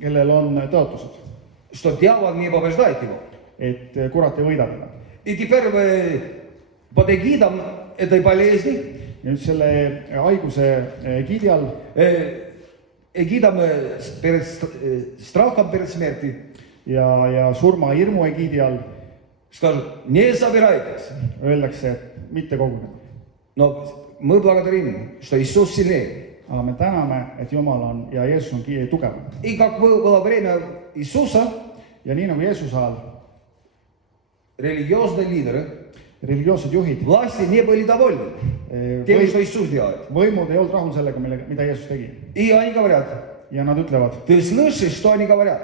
kellel on tõotused, что дьявол не побеждает его. et kurat ei võida teda. И теперь под эгидом этой болезни, Ja nüüd selle haiguse egiidi all, эгидом перед страхом перед смертью, ja surma hirmu egiidi all скажут, не собирайтесь. öeldakse, et mitte koguneda. Но мы благодарим, что Иисус сильнее. Aga me täname, et Jumal on ja Jeesus on tugevam. И как было время Иисуса, Ja nii nagu Jeesuse ajal религиозные лидеры, religioossed juhid власти не были довольны. тем, что Иисус делает. võimud ei olnud rahul sellega, mida Jeesus tegi. И они говорят, Ja nad ütlevad, ты слышишь, что они говорят?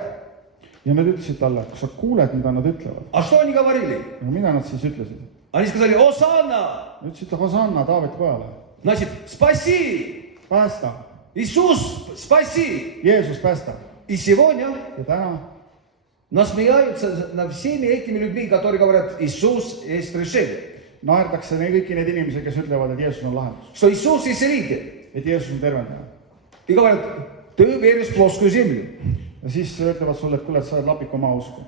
ja nad ütlesid talle, kas sa kuuled, mida nad ütlevad? А что они говорили? Ja mida nad siis ütlesid? Они сказали, Осанна! Ütlesid, Hosanna Taaveti pojale. Значит, спаси! Päästa. Иисус, спаси! Jeesus päästa. И сегодня Ja täna насмеяются над всеми этими людьми, которые говорят, Иисус есть решение. naerdakse kõiki neid inimesi, kes ütlevad, et Jeesus on lahendus. Что Иисус исцелитель. Et Jeesus on tervendaja. И говорят, ты веришь в плоскую землю. Ja siis ütlevad sulle, et kuule, et sa oled lapiku maa usku.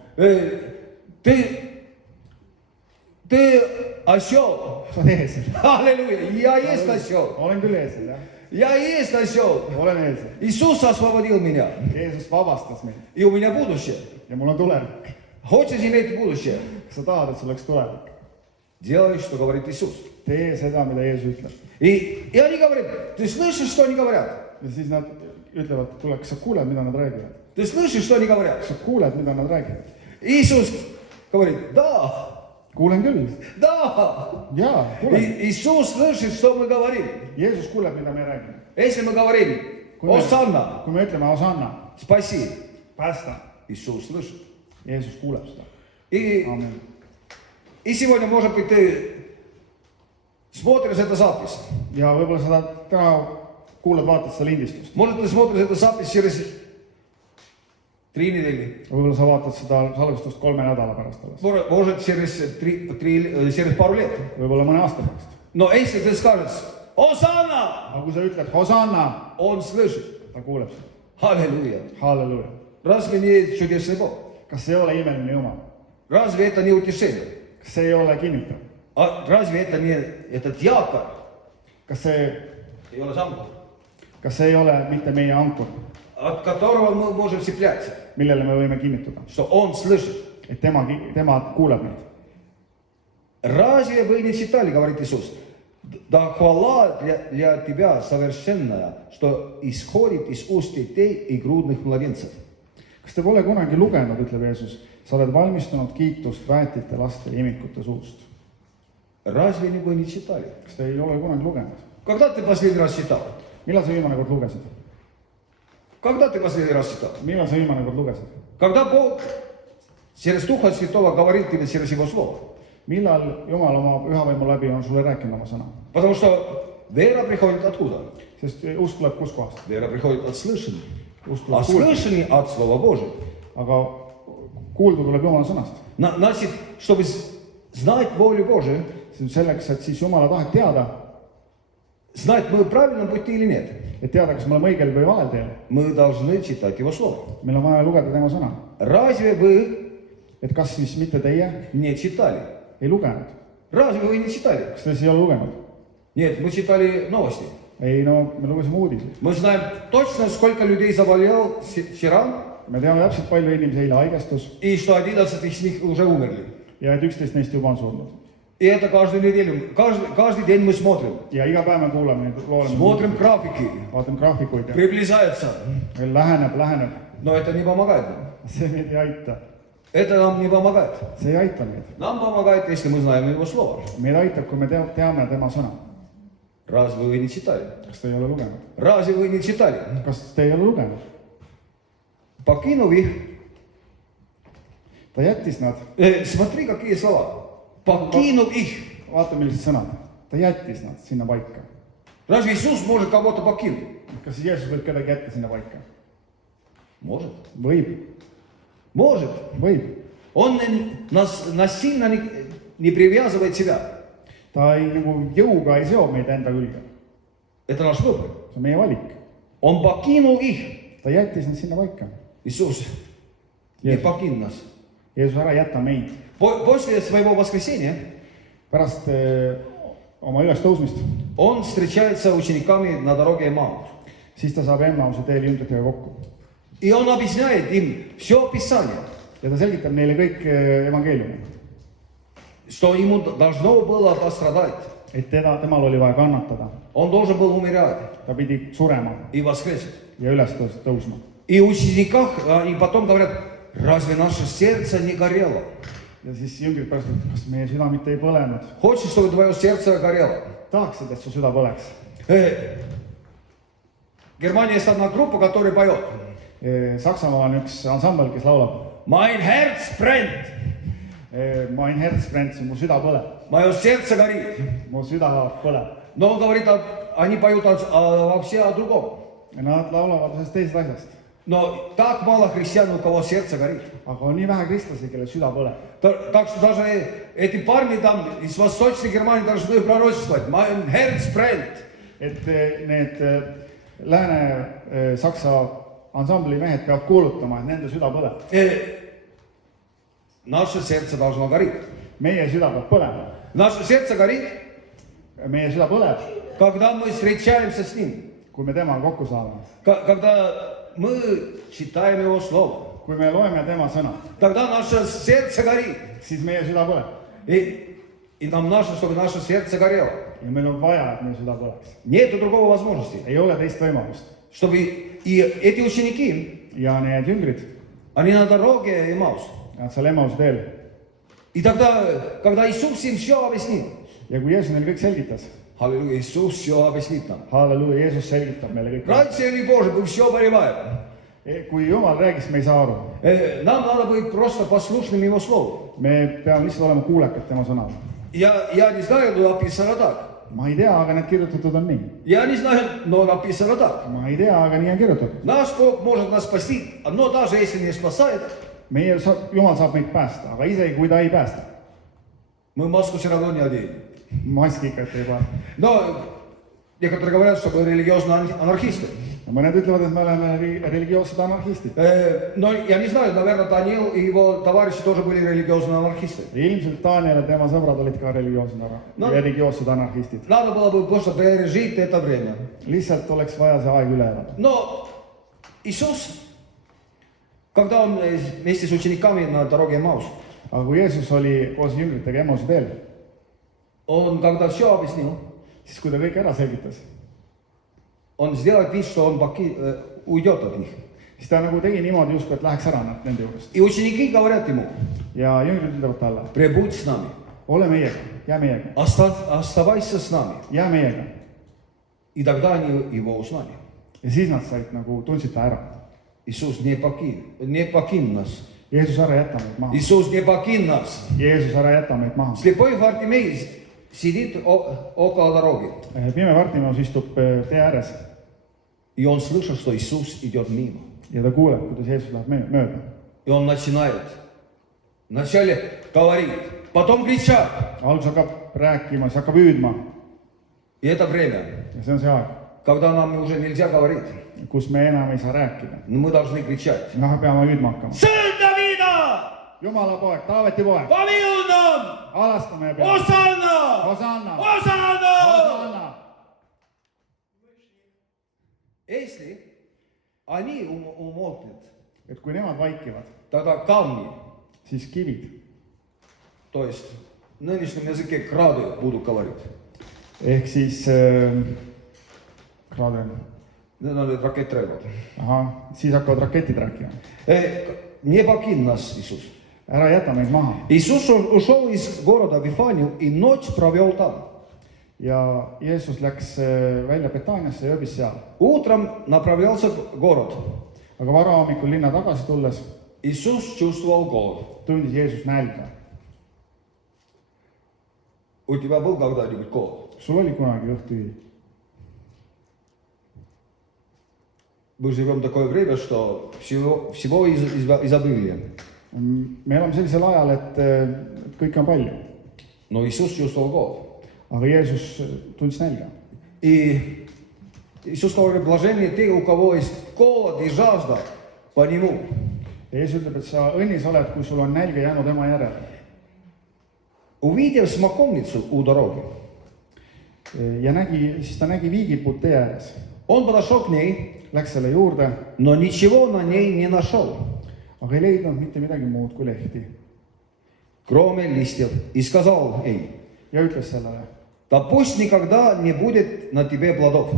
Ты осел. Sa oled eesel. Аллилуйя. Я есть осел. Olen küll eesel, jah. Я есть осел. Olen eesel. Иисус освободил меня. Jeesus vabastas meid. И у меня будущее. Ja mul on tulevik. Хочешь иметь будущее? Kas sa tahad, et sul oleks tulevik? Делай, что говорит Иисус. Tee seda, mida Jeesus ütleb. И они говорят, ты слышишь, что они говорят? Ja siis nad ütlevad, kuule, kas sa kuuled, mida nad räägivad? Ты слышишь, что они говорят? Kas sa kuuled, mida nad räägivad? Иисус говорит, да, Kuulen küll. да. Jaa, kuulen. Иисус слышит, что мы говорим. Jeesus kuuleb, mida me räägime. Если мы говорим, Осанна, Kui me ütleme Hosanna, спаси, päästa, Иисус слышит. Jeesus kuuleb seda. Amen. И сегодня, может быть, ты смотришь эту запись. Ja võib-olla sa täna kuulad, vaatad seda lindistust. Может, ты смотришь эту запись через 3 недели. Võib-olla sa vaatad seda salvestust 3 nädala pärast alles. Может, через пару лет. Võib-olla mõne aasta pärast. Но если ты скажешь, Осанна, Aga kui sa ütled Hosanna, он слышит. ta kuuleb seda. Аллилуйя. Halleluuja. Разве не чудесный Бог? Kas see ei ole imeline Jumal? Разве это не утешение? Kas see ei ole kinnitav? А разве это не этот якорь? Kas see ei ole mitte meie ankur, от которого мы можем цепляться, millele me võime kinnituda? что он слышит. Et tema kuuleb meid. Разве вы не читали, говорит Иисус, да хвала для тебя совершенная, что исходит из уст детей и грудных младенцев. Kas te pole kunagi lugenud, ütleb Jeesus, sa oled valmistunud kiitust väetite, laste ja imikute suust. Разве вы не читали? Kas te ei ole kunagi lugenud? Когда ты последний раз читал? Millal sa viimane kord lugesid? Когда ты последний раз читал? Millal sa viimane kord lugesid? Когда Бог через Духа Святого говорит тебе через Его Слово. Millal Jumal oma pühavaimu läbi on sulle rääkinud oma sõna? Потому что вера приходит откуда? Sest usk tuleb kus kohast? Вера приходит от слышания. Usk А tuleb kuulda. слышание от Слова Божьего. Aga kuulda tuleb Jumala sõnast. Значит, чтобы знать волю Божию, Selleks, et siis Jumala tahet teada, знать, мы в правильном пути или нет, et teada, kas me oleme õigel või valel teel, мы должны читать Его Слово. meil on vaja lugeda tema sõna. Разве вы Et kas siis mitte teie не читали? ei lugenud? Разве вы не читали? Kas te siis ei ole lugenud? Нет, мы читали новости. Ei, no me lugesime uudiseid. Мы знаем точно, сколько людей заболел вчера, Me teame täpselt, palju inimesi eile haigestus и что 11 из них уже умерли. ja et 11 neist juba on surnud. И это каждую неделю, каждый день мы смотрим. Ja iga päev me kuulame neid looleme. Смотрим графики, Vaatame graafikuid ja приближается. veel läheneb. Но это не помогает нам. See meid ei aita. Это нам не помогает. See ei aita meid. Нам помогает, если мы знаем Его Слово. Meid aitab, kui me teame tema sõna. Разве вы не читали? Kas te ei ole lugenud? Разве вы не читали? Kas te ei ole lugenud? Покинув их, Ta jättis nad. смотри, какие слова. Покинув их. Vaata, millised sõnad. Ta jättis nad sinna paika. Разве Иисус может кого-то покинуть? Kas siis Jeesus võib kedagi jätta sinna paika? Может. Võib. Может. Võib. Он насильно не привязывает себя. Ta ei nagu jõuga ei seo meid enda külge. Это наш выбор. See on meie valik. Он покинул их. Ta jättis nad sinna paika. Иисус не покинул нас. Jeesus, ära jäta meid. После своего воскресения Pärast oma ülestõusmist, он встречается с учениками на дороге Эмаус. siis ta saab Emmause teel jüngritega kokku. И он объясняет им все Писание, Ja ta selgitab neile kõik evangeeliumi. что ему должно было пострадать. Et temal oli vaja kannatada. Он должен был умирать Ta pidi surema и воскреснуть. ja üles tõusma. И учениках, и потом говорят, разве наше сердце не горело? Ja siis jüngrid pärast, kas meie süda mitte ei põlenud. Хочешь, чтобы твое сердце горело? tahaksid, et su süda põleks? Германия есть одна группа, которая поет. Saksamaal on üks ansambel, kes laulab. Mein Herz brennt, Mein Herz brennt, mu süda põleb. мое сердце горит. Mu süda põleb. Но он говорит, они поют вообще о другом. Ja nad laulavad ühest teisest asjast. Но так мало христиан, у кого сердце горит. Aga on nii vähe kristlasi, kelle süda põleb. Так что даже эти парни там из Восточной Германии должны пророчествовать. Mein Herz brennt. Et need Lääne-Saksa ansambli mehed peavad kuulutama, et nende süda põleb. Наше сердце должно гореть. Meie süda peab põlema. Наше сердце горит, Meie süda põleb, когда мы встречаемся с Ним. kui me temaga kokku saame. Когда мы читаем Его Слово. Kui me loeme tema sõna, Тогда наше сердце горит. siis meie süda põleb. И нам нужно, чтобы наше сердце горело. Ja meil on vaja, et meie süda põleks. Нет другого возможности. Ei ole teist võimalust. Чтобы и эти ученики, Ja need jüngrid, они на дороге Эмаус. nad seal Emmause teel. И тогда, когда Иисус им все объяснит, Ja kui Jeesus neile kõik selgitas, аллилуйя, Иисус все объяснит нам. halleluuja, Jeesus selgitab meile kõik. Ради Божьей, мы все понимаем. Kui Jumal räägis, me ei saa aru. Нам надо быть просто послушным Его Слову. Me peame lihtsalt olema kuulekad tema sõnale. Я не знаю, но написано так. Ma ei tea, aga need kirjutatud on nii. Я не знаю, но написано так. Ma ei tea, aga nii on kirjutatud. Наш Бог может нас спасти, но даже если не спасает, Jumal saab meid päästa, aga isegi kui ta ei päästa, мы маску все равно не оденем. maski ikka ette ei pane. Но некоторые говорят, что мы религиозные анархисты. Ja mõned ütlevad, et me oleme religioossed anarhistid. Но я не знаю, наверное, Даниил и его товарищи тоже были религиозные анархисты. Ilmselt Daniel ja tema sõbrad olid ka religioossed anarhistid. Надо было бы просто пережить это время. Lihtsalt oleks vaja see aeg üle elada. Но Иисус, когда Он вместе с учениками на дороге Эмаус, Aga kui Jeesus oli koos jüngritega Emmause teel, Он, когда все объяснил, siis kui ta kõik ära selgitas, Он сделает вид, что Он уйдет от них. siis ta nagu tegi niimoodi justkui, et läheks ära nende juurest. И ученики говорят Ему, Ja jüngrid ütlevad talle, прибудь с нами, ole meiega, jää meiega, оставайся с нами. jää meiega. И тогда они Его узнали. Ja siis nad said nagu, tundsid ta ära. Иисус не покинь нас. Jeesus, ära jäta meid maha. Иисус не покинь нас. Jeesus, ära jäta meid maha. Слепой Вартимей сидит около дороги. Pime Bartimeus istub tee ääres И он слышит, что Иисус идет мимо. ja ta kuuleb, kuidas Jeesus läheb mööda. И он начинает. Вначале говорит, потом кричат. Alguses hakkab rääkima, siis hakkab hüüdma. И это время, Ja see on see aeg, когда нам уже нельзя говорить. kus me enam ei saa rääkida. Но мы должны кричать. Me peame hüüdma hakkama. Сын Давида! Jumala poeg, Taaveti poeg, Помилуй нам! alasta meie peale. Осанна! Hosanna! Осанна! Hosanna! Если они умолкнут, Et kui nemad vaikivad, тогда камни, siis kivid, то есть в нынешнем языке крады будут говорить. ehk siis kraade. Need on need rakettrelvad. Ahah, siis hakkavad raketid rääkima. Не покинь нас, Иисус. Ära jäta meid maha. Иисус ушел из города Вифанию и ночь провел там. Ja Jeesus läks välja Betaaniasse ja ööbis seal. Утром направлялся в город. Aga varahommikul linna tagasi tulles Иисус чувствовал голод. tundis Jeesus nälga. У тебя был когда-нибудь голод? Sul oli kunagi õhtutühi? Мы живем в такое время, что всего изобилия. Me elame sellisel ajal, et kõike on palju. Но Иисус чувствовал голод. Aga Jeesus tundis nälga. И Иисус говорит, блажение те, у кого есть голод и жажда по Нему. Ja Jeesus ütleb, et sa õnnis oled, kui sul on nälga jäänud ema järele. Увидев смоковницу у дороги, Ja siis ta nägi viigipuud tee ääres. он подошел к ней, Läks selle juurde, но ничего на ней не нашел, aga ei leidnud mitte midagi muud kui lehti. кроме листьев, и сказал ей, Ja ütles sellele, да пусть никогда не будет на тебе плодов.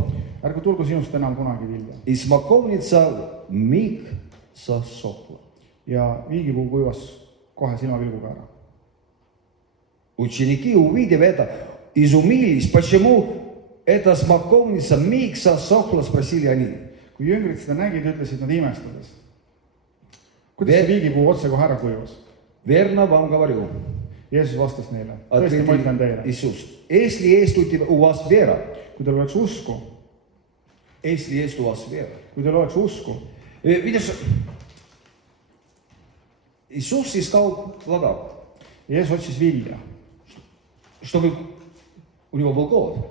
ärgu tulgu sinust enam kunagi vilja. И смоковница миг сосохла. Ja viigipuu kuivas kohe silmapilguga ära. Ученики, увидев это, изумились, почему это смоковница микса сохла, спросили они. kui jüngrid seda nägid, ütlesid nad imestades. Kuidas see viigipuu otse kohe ära kuivas? Верно вам говорю, Jeesus vastas neile. Tõesti, ma ütlen teile. Иисус, если есть у вас вера, Kui teil oleks usku, если есть у вас вера. kui teil oleks usku, Видишь, Иисус искал плода, Jeesus otsis vilja. чтобы у него был голод.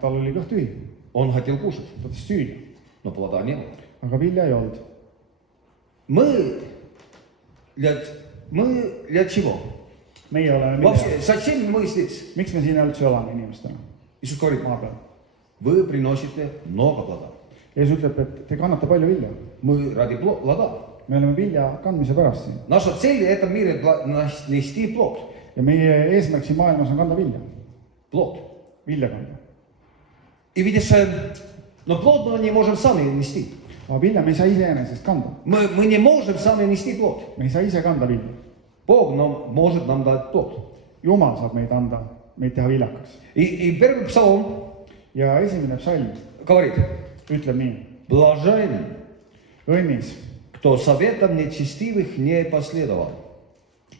Tal oli kõht tühi, Он хотел кушать, ta tahtis süüa, но плода не было. aga vilja ei olnud. Мы для чего? Meie oleme Вообще, vilja. зачем мы здесь? Miks me siin üldse oleme inimestena Иисус говорит, maa peal? вы приносите много плода. Jeesus ütleb, et te kannate palju vilja. Мы ради плода. Me oleme vilja kandmise pärast siin. Наша цель в этом мире нести плод. Ja meie eesmärk siin maailmas on kanda vilja. Плод. Vilja kanda. И видишь, но плод мы не можем сами нести. Aga vilja me ei saa iseenesest kanda. Мы не можем сами нести плод. Me ei saa ise kanda vilja. Бог может нам дать плод. Jumal saab meid anda, meid teha viljakaks. И первый псалом Ja esimene psalm говорит, ütleb nii. блажен, Õnnis, кто советом нечестивых не последовал,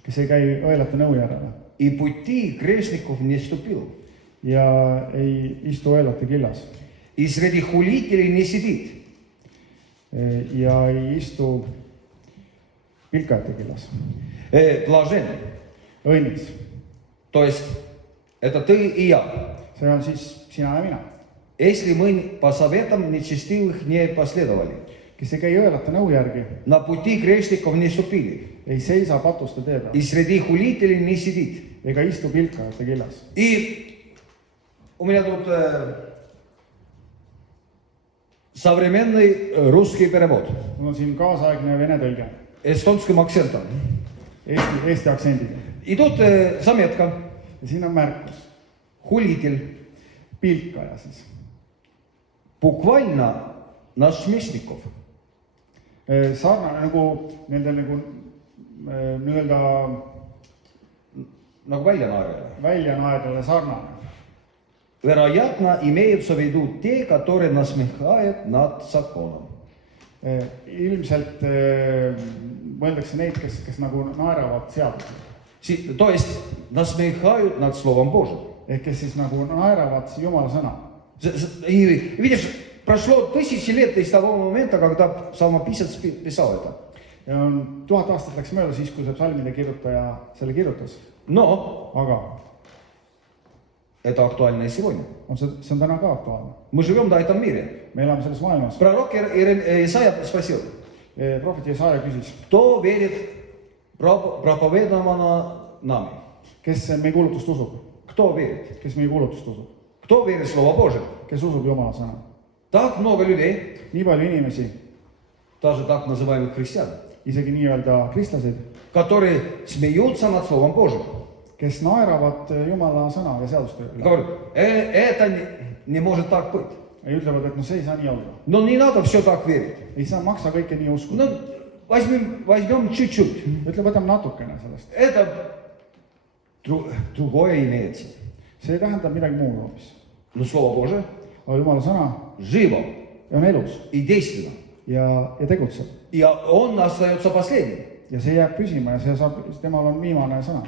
kes ei käi õelate nõu järele и пути грешников не ступил, ja ei istu õelate killas и среди хулителей не сидит, ja ei istu pilkajate killas. блажен. Õnnis, То есть это ты и я. see on siis sina ja mina, Если мы по советам нечестивых не последовали, kes ei käi õelate nõu järgi, на пути грешников не ступили, ei seisa patuste tee peal и среди хулителей не сидит. ega istu pilkajate killas. И у меня тут современный русский перевод Mul on siin kaasaegne vene tõlge эстонским акцентом. eesti aktsendiga И тут заметка, ja siin on märkus, хулитель, pilkaja siis. буквально насмешников. Sarnane nagu nendel nagu nii-öelda Nagu väljanaarijale. väljanaerdele sarnane. Вероятно, имеются в виду те, которые насмехают над законом. Ilmselt mõeldakse neid, kes nagu naeravad seadusele. То есть насмехают над Словом Божьим. Ehk kes siis nagu naeravad Jumala sõna. И видишь, прошло 1000 лет из того момента, когда псалмописец писал это. Ja on 1000 aastat läks mööda siis, kui see psalmide kirjutaja selle kirjutas. Но Aga это актуально и сегодня. see on täna ka aktuaalne. Мы живем на этом мире. Me elame selles maailmas. Пророк Исаия спросил, Prohvet Jesaja küsis, кто верит проповедованному нами? kes meie kuulutust usub, Кто верит? kes meie kuulutust usub, Кто верит в Слово Божие? kes usub Jumala sõna. Так много людей, Nii palju inimesi, даже так называемых христиан, isegi nii-öelda kristlased, которые смеются над Словом Божьим. kes naeravad Jumala sõna ja seaduste üle. Говорят, это не может так быть. Ja ütlevad, et see ei saa nii olla. Но не надо все так верить. Ei saa maksa kõike nii uskuda. Ну, возьмем чуть-чуть. Ütle, võtame natukene sellest. Это другое имеется. See tähendab midagi muud hoopis. Но Слово Божие Aga Jumala sõna живо on elus и действенно. ja tegutseb. И он остается последним. Ja see jääb püsima ja see saab, temal on viimane sõna.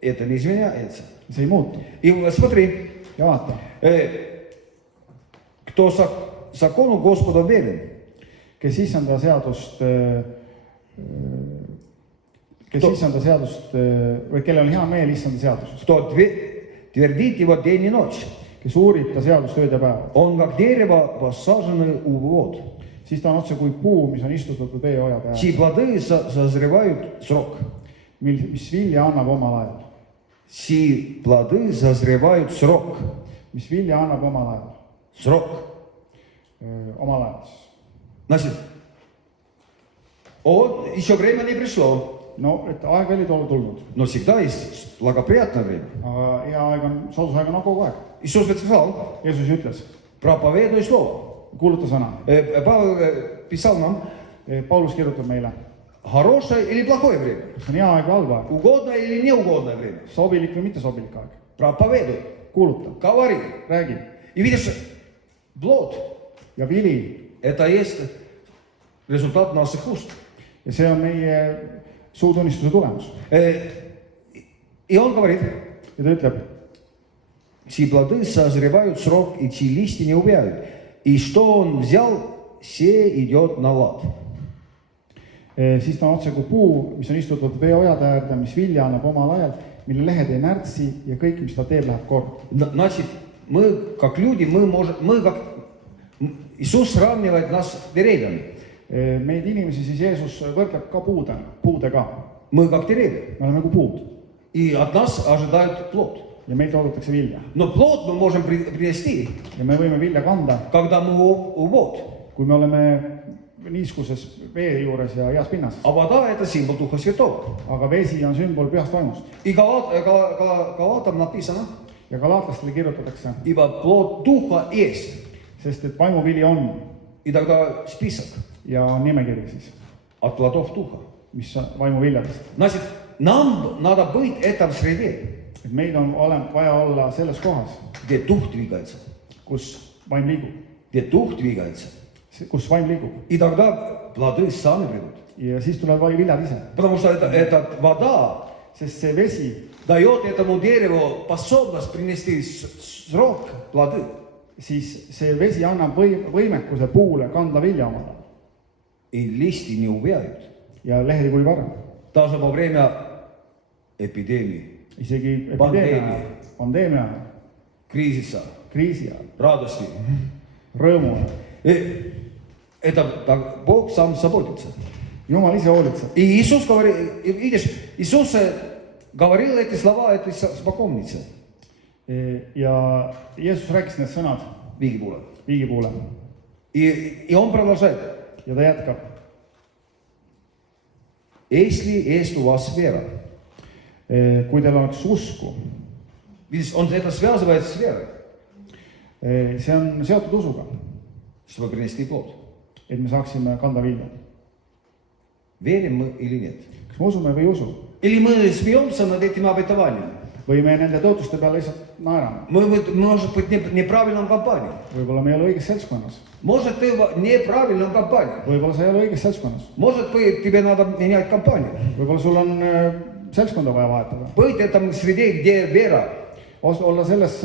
Это не изменяется. See ei muutu. И смотри, Ja vaata, кто закону Господа верен, kes issanda seadust või kellel on hea meel issanda seadusest, кто твердит его день и ночь, kes uurib ta seadust ööd ja päevad, он как дерево, посаженное у вод, siis ta on otse kui puu, mis on istutatud veeojade чьи äärel, плоды созревают срок. mis vilja annab omal ajal. Чьи плоды созревают срок. Mis vilja annab omal ajal. Срок. Omal ajal. Значит, еще время не пришло. No, et aeg oli tulnud. Но всегда есть благоприятное время. Aga hea aeg on, soodusaeg on kogu aeg. Иисус сказал, Jeesus ütles, проповедуй слово. kuuluta sõna. Павел писал нам, Paulus kirjutab meile, хорошее или плохое время, kas on hea aeg või halb aeg, угодное или неугодное время. sobilik või mitte sobilik aeg. проповедуй, kuuluta, говори. räägi. И видишь, плод Ja vili, – это есть результат наших уст. ja see on meie suutunnistuse tulemus. И он говорит, Ja ta ütleb, чьи плоды созревают срок и чьи листья не увядают. И что он взял, все идет на лад. siis ta on otse kui puu, mis on istutatud veeojade äärde, mis vilja annab omal ajal, mille lehed ei närtsi ja kõik, mis ta teeb, läheb korda. Значит, мы как люди, мы как Иисус сравнивает нас с деревьями. Meid inimesi siis Jeesus võrdleb ka puudega. Мы как деревья. Me oleme nagu puud И от нас ожидают плод. ja meilt oodatakse vilja. Но плод мы можем принести, Ja me võime vilja kanda, когда мы у вод. kui me oleme niiskuses vee juures ja heas pinnases. А вода – это символ Духа Святого. Aga vesi on sümbol pühast vaimust. И Галатам написано, Ja galaatlastele kirjutatakse, ибо плод Духа есть. sest et vaimuvili on И тогда список ja on nimekiri siis, от плодов Духа. mis on vaimuviljadest. Значит, нам надо быть в этом среде, Et meil on vaja olla selles kohas, где Дух двигается. kus vaim liigub, Где Дух двигается. kus vaim liigub. И тогда плоды сами придут. Ja siis tulevad viljad ise, Потому что эта вода sest see vesi дает этому дереву способность принести срок плоды. siis see vesi annab võimekuse puule kanda vilja omale И листья не увядают. ja lehed ei kuiva ära. Даже во время эпидемии, Isegi pandeemia ajal, кризиса, kriisi ajal, радости. rõõmu ajal. Это Бог сам заботится. Jumal ise hoolitseb. И Иисус говорит, видишь, Иисус говорил эти слова этой смоковнице. Ja Jeesus rääkis need sõnad Viigipuule. viigipuule И он продолжает. ja ta jätkab. Если есть у вас вера. Kui teil oleks usku, Видишь, он это связывает с верой, see on seotud usuga, чтобы принести плод. et me saaksime kanda vilja. Верим мы или нет? Kas me usume või ei usu? Или мы смеемся над этим обетованием? Või me nende tõotuste peale lihtsalt naerame? Мы, может быть, в неправильном компании. Võib-olla me ei ole õiges seltskonnas. Может, ты в неправильном компании. Võib-olla sa ei ole õiges seltskonnas. Может быть, тебе надо менять компанию. Võib-olla sul on seltskonda vaja vahetada. Быть в этом среде, где вера. Olla selles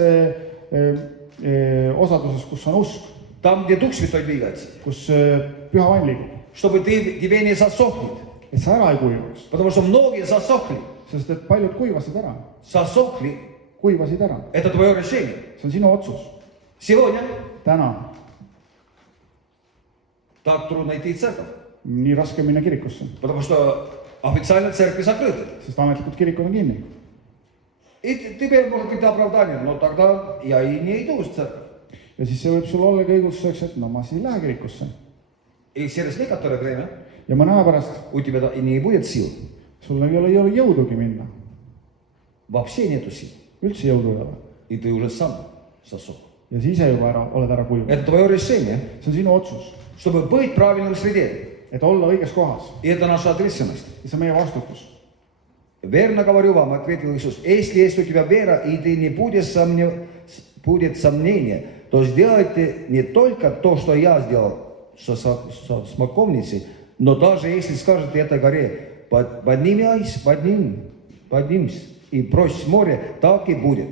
osaduses, kus on usk, Там, где Дух Святой двигается. kus püha vaim liigub. Чтобы тебе не засохнет. Et sa ära ei kuivaks. Потому что многие засохли. Sest et paljud kuivasid ära. Засохли. Kuivasid ära. Это твое решение. See on sinu otsus. Сегодня Täna так трудно идти в церковь. nii raske minna kirikusse, Потому что официально церкви закрыты. sest ametlikud kirikud on kinni. И теперь может быть оправдание, но тогда я и не иду в церковь. Ja siis see võib sul olla ka õigustuseks, et no ma siis ei lähe kirikusse. И через некоторое время Ja mõne aja pärast у тебя не будет сил. sul ei ole jõudugi minna. Вообще нету сил. Üldse jõudu ei ole. И ты уже сам засох. Ja siis ise juba oled ära kuivunud. Это твое решение, See on sinu otsus, чтобы быть в правильном среде. et olla õiges kohas. И это наша ответственность. Ja see on meie vastutus. Верно говорю вам, ответил Иисус, если есть у тебя вера, и ты не будет сомнения, то сделайте не только то, что я сделал со смоковницей, но даже если скажете этой горе, поднимись и прочь с моря, так и будет.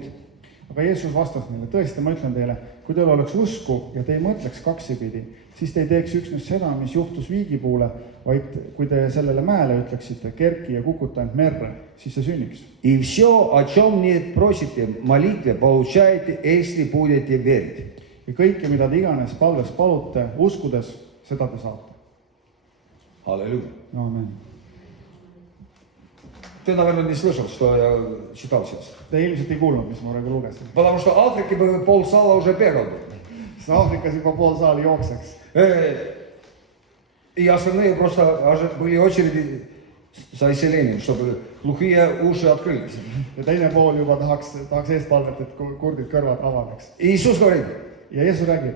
Aga Jeesus vastas neile, tõesti, ma ütlen teile, kui teil oleks usku ja te ei mõtleks kaksipidi, siis te ei teeks üksnes seda, mis juhtus viigipuule, vaid kui te sellele mäele ütleksite, kerki ja kukuta end merre, siis see sünniks. И все, о чем не просите в молитве, получаете, если будете верить. Ja kõike, mida te iganes palves palute, uskudes, seda te saate. Аллилуйя. Aamen. Ты, наверное, не слышал, что я читал сейчас. Te ilmselt ei kuulnud, mis ma praegu lugesin. Потому что Африке бы полсала уже бегал бы. Sest Aafrikas juba pool saali jookseks. И остальные просто были очереди за исцелением, чтобы глухие уши открылись. Ja teine pool juba tahaks eestpalvet, et kurdid kõrvad avaneks. И Иисус говорит, Ja Jeesus räägib,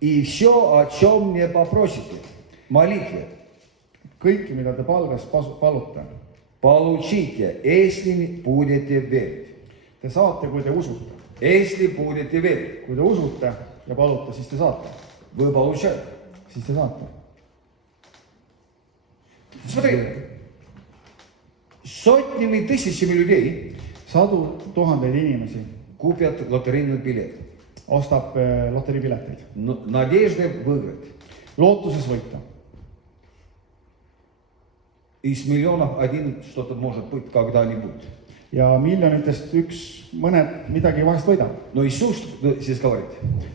и все, о чем не попросите, в молитве, kõiki, mida te palves palute, получите, если будете верить. Te saate, kui te usute. Если будете верить, Kui te usute ja palute, siis te saate. вы получаете. Siis te saate. Смотри, сотнями тысячами людей Sadu tuhandeid inimesi купят лотерейный билет. ostab loteriipileteid. Надеждой выиграть. Lootuses võita. Из миллионов один что-то может быть когда-нибудь. Ja miljonitest mõned midagi vahest võidab. Но Иисус здесь говорит,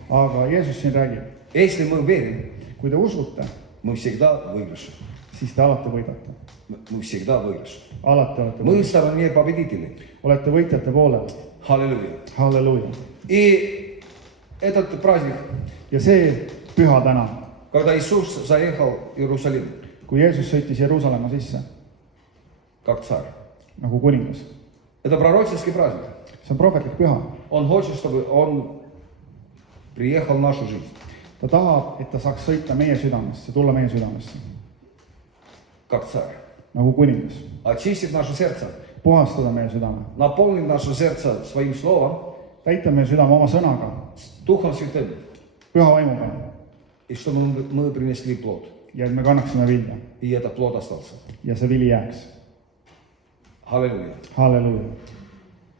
Aga Jeesus siin räägib, если мы верим, kui te usute, мы всегда выигрыши. siis te alati võidate. Мы всегда выигрыши. Alati olete Мы в võitjad. стороне победителей. Olete võitjate poolel. Аллилуйя. Halleluuja. И этот праздник, Ja see püha täna, когда Иисус заехал в Иерусалим, kui Jeesus sõitis Jeruusalemma sisse как царь, nagu kuningas. это пророческий праздник. See on prohvetlik püha. Он хочет, чтобы он приехал в нашу жизнь. Ta tahab, et ta saaks sõita meie südamesse, tulla meie südamesse как царь. nagu kuningas. Очистит наше сердце, Puhastada meie südame. наполнит наше сердце своим словом, Täita meie südame oma sõnaga, с Духом Святым, püha vaimuga и чтобы мы принесли плод. ja et me kannaksime vilja И этот плод остался. ja see vili jääks. Аллилуйя. Halleluuja.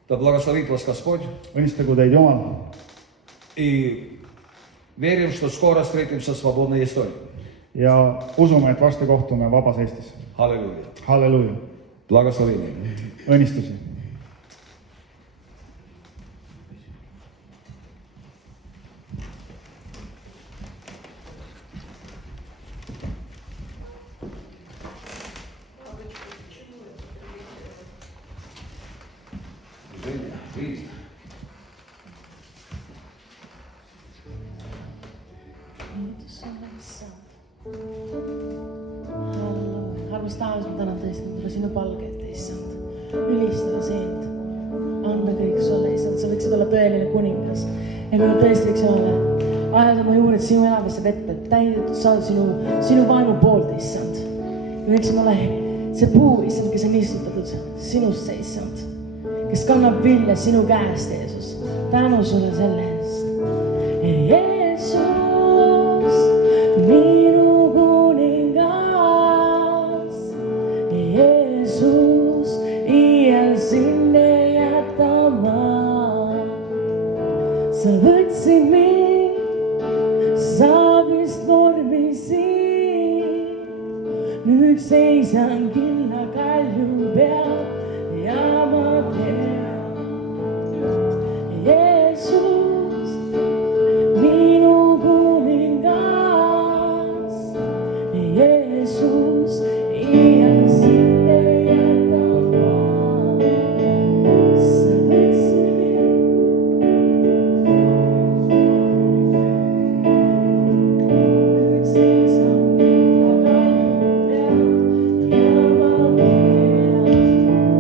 Да благословит вас Господь. Õnnistagu teid Jumal И верим, что скоро встретимся в свободной истории. ja usume, et varsti kohtume vabas Eestis. Аллилуйя. Halleluuja. Благословение. Õnnistusi. Жизнь. Armas taevas, ma tänan tõesti, ma tulen sinu palge ette, issand. Ülistada sind. Anda kõik sulle, issand, sa võiksid olla tõeline kuningas. Ja kui ma tõesti võiks olla, ajada oma juured sinu elamisse vette, täidetud saada sinu vaimu poolt, issand. Ja võiksime olla see puu, issand, kes on istutatud sinusse, issand. Kes kannab vilja sinu käest, Jeesus. Tänu sulle selle eest. Jeesus, minu kuningas. Jeesus, iial sind ei jäta ma. Sa võtsid mind saabist vormisid. Nüüd seisan killa kalju peal ja ma tean. Jeesus, minu kuningas. Jeesus, iial sind ei jäta ma. Sa võtsid mind. Nüüd seisan killa kalju peal ja ma tean.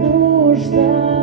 Нужда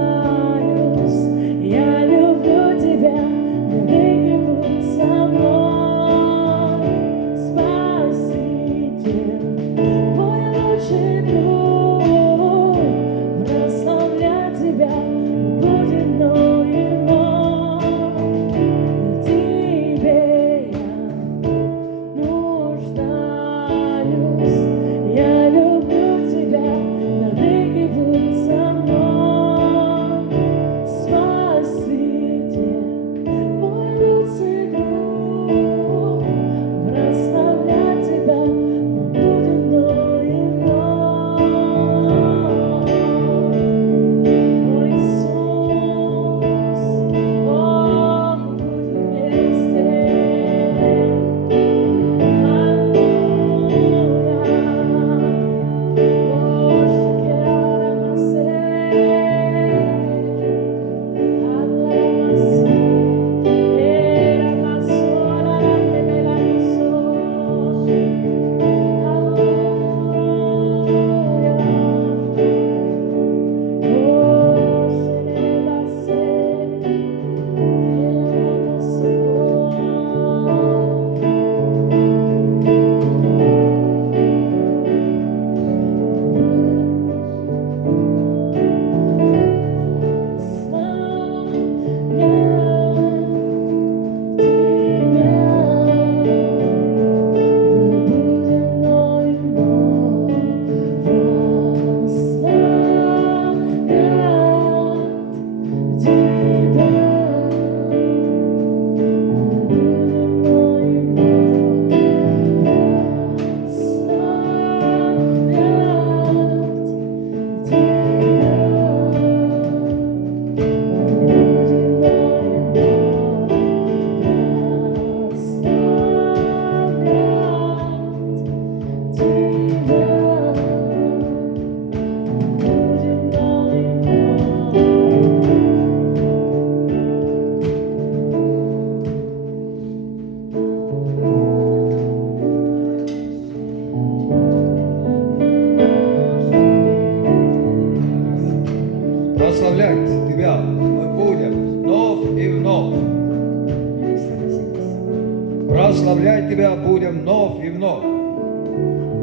прославлять Тебя будем вновь и вновь.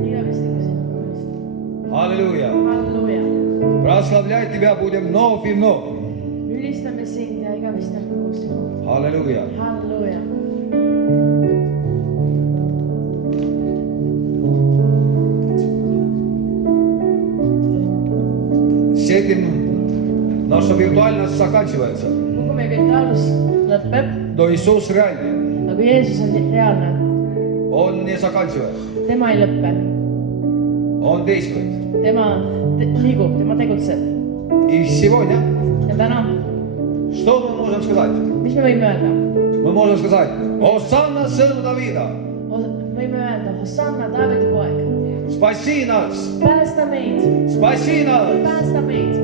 igavesti ka sinu ülistame. Аллилуйя. Halleluuja. Прославлять Тебя будем вновь и вновь. Ülistame sind ja igavesti oleme koos sinuga. Аллилуйя. Halleluuja. С этим наша виртуальность заканчивается. Kogu meie virtuaalsus lõpeb, Но Иисус реальный. aga Jeesus on reaalne. Он не заканчивает. Tema ei lõppe. Он действует. Tema liigub, tema tegutseb. И сегодня, Ja täna, что мы можем сказать? mis me võime öelda? Мы можем сказать, Осанна, сыну Давида, Võime öelda, Hosanna, Taaveti poeg. спаси нас, Päästa meid, спаси нас. päästa meid.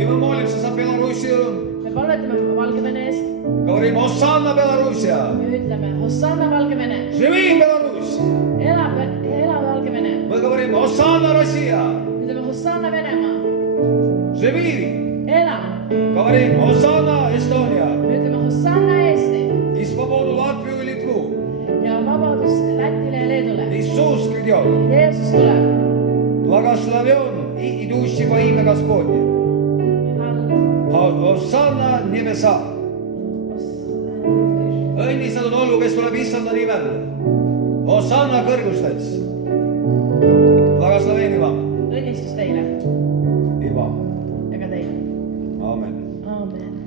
И мы молимся за Белоруссию, Me palvetame Valgevene eest говорим, Осанна, Белоруссия, ja ütleme, Hosanna Valgevene, живи Беларусь. ela Valgevene. Мы говорим, Осанна, Россия, Ütleme, Hosanna Venemaa, живи. ela. Говорим, Осанна, Эстония, Ütleme, Hosanna Eesti и свободу Латвию и Литву. ja vabadus Lätile ja Leedule. Иисус придет, Jeesus tuleb. благословен и идущий во имя Господне. Осанна, небеса. Õnnistatud olgu, kes tuleb issanda nimel. Hosanna kõrgustes. Благословение вам. Õnnistus teile И вам. ja ka teile. Amen. Aamen.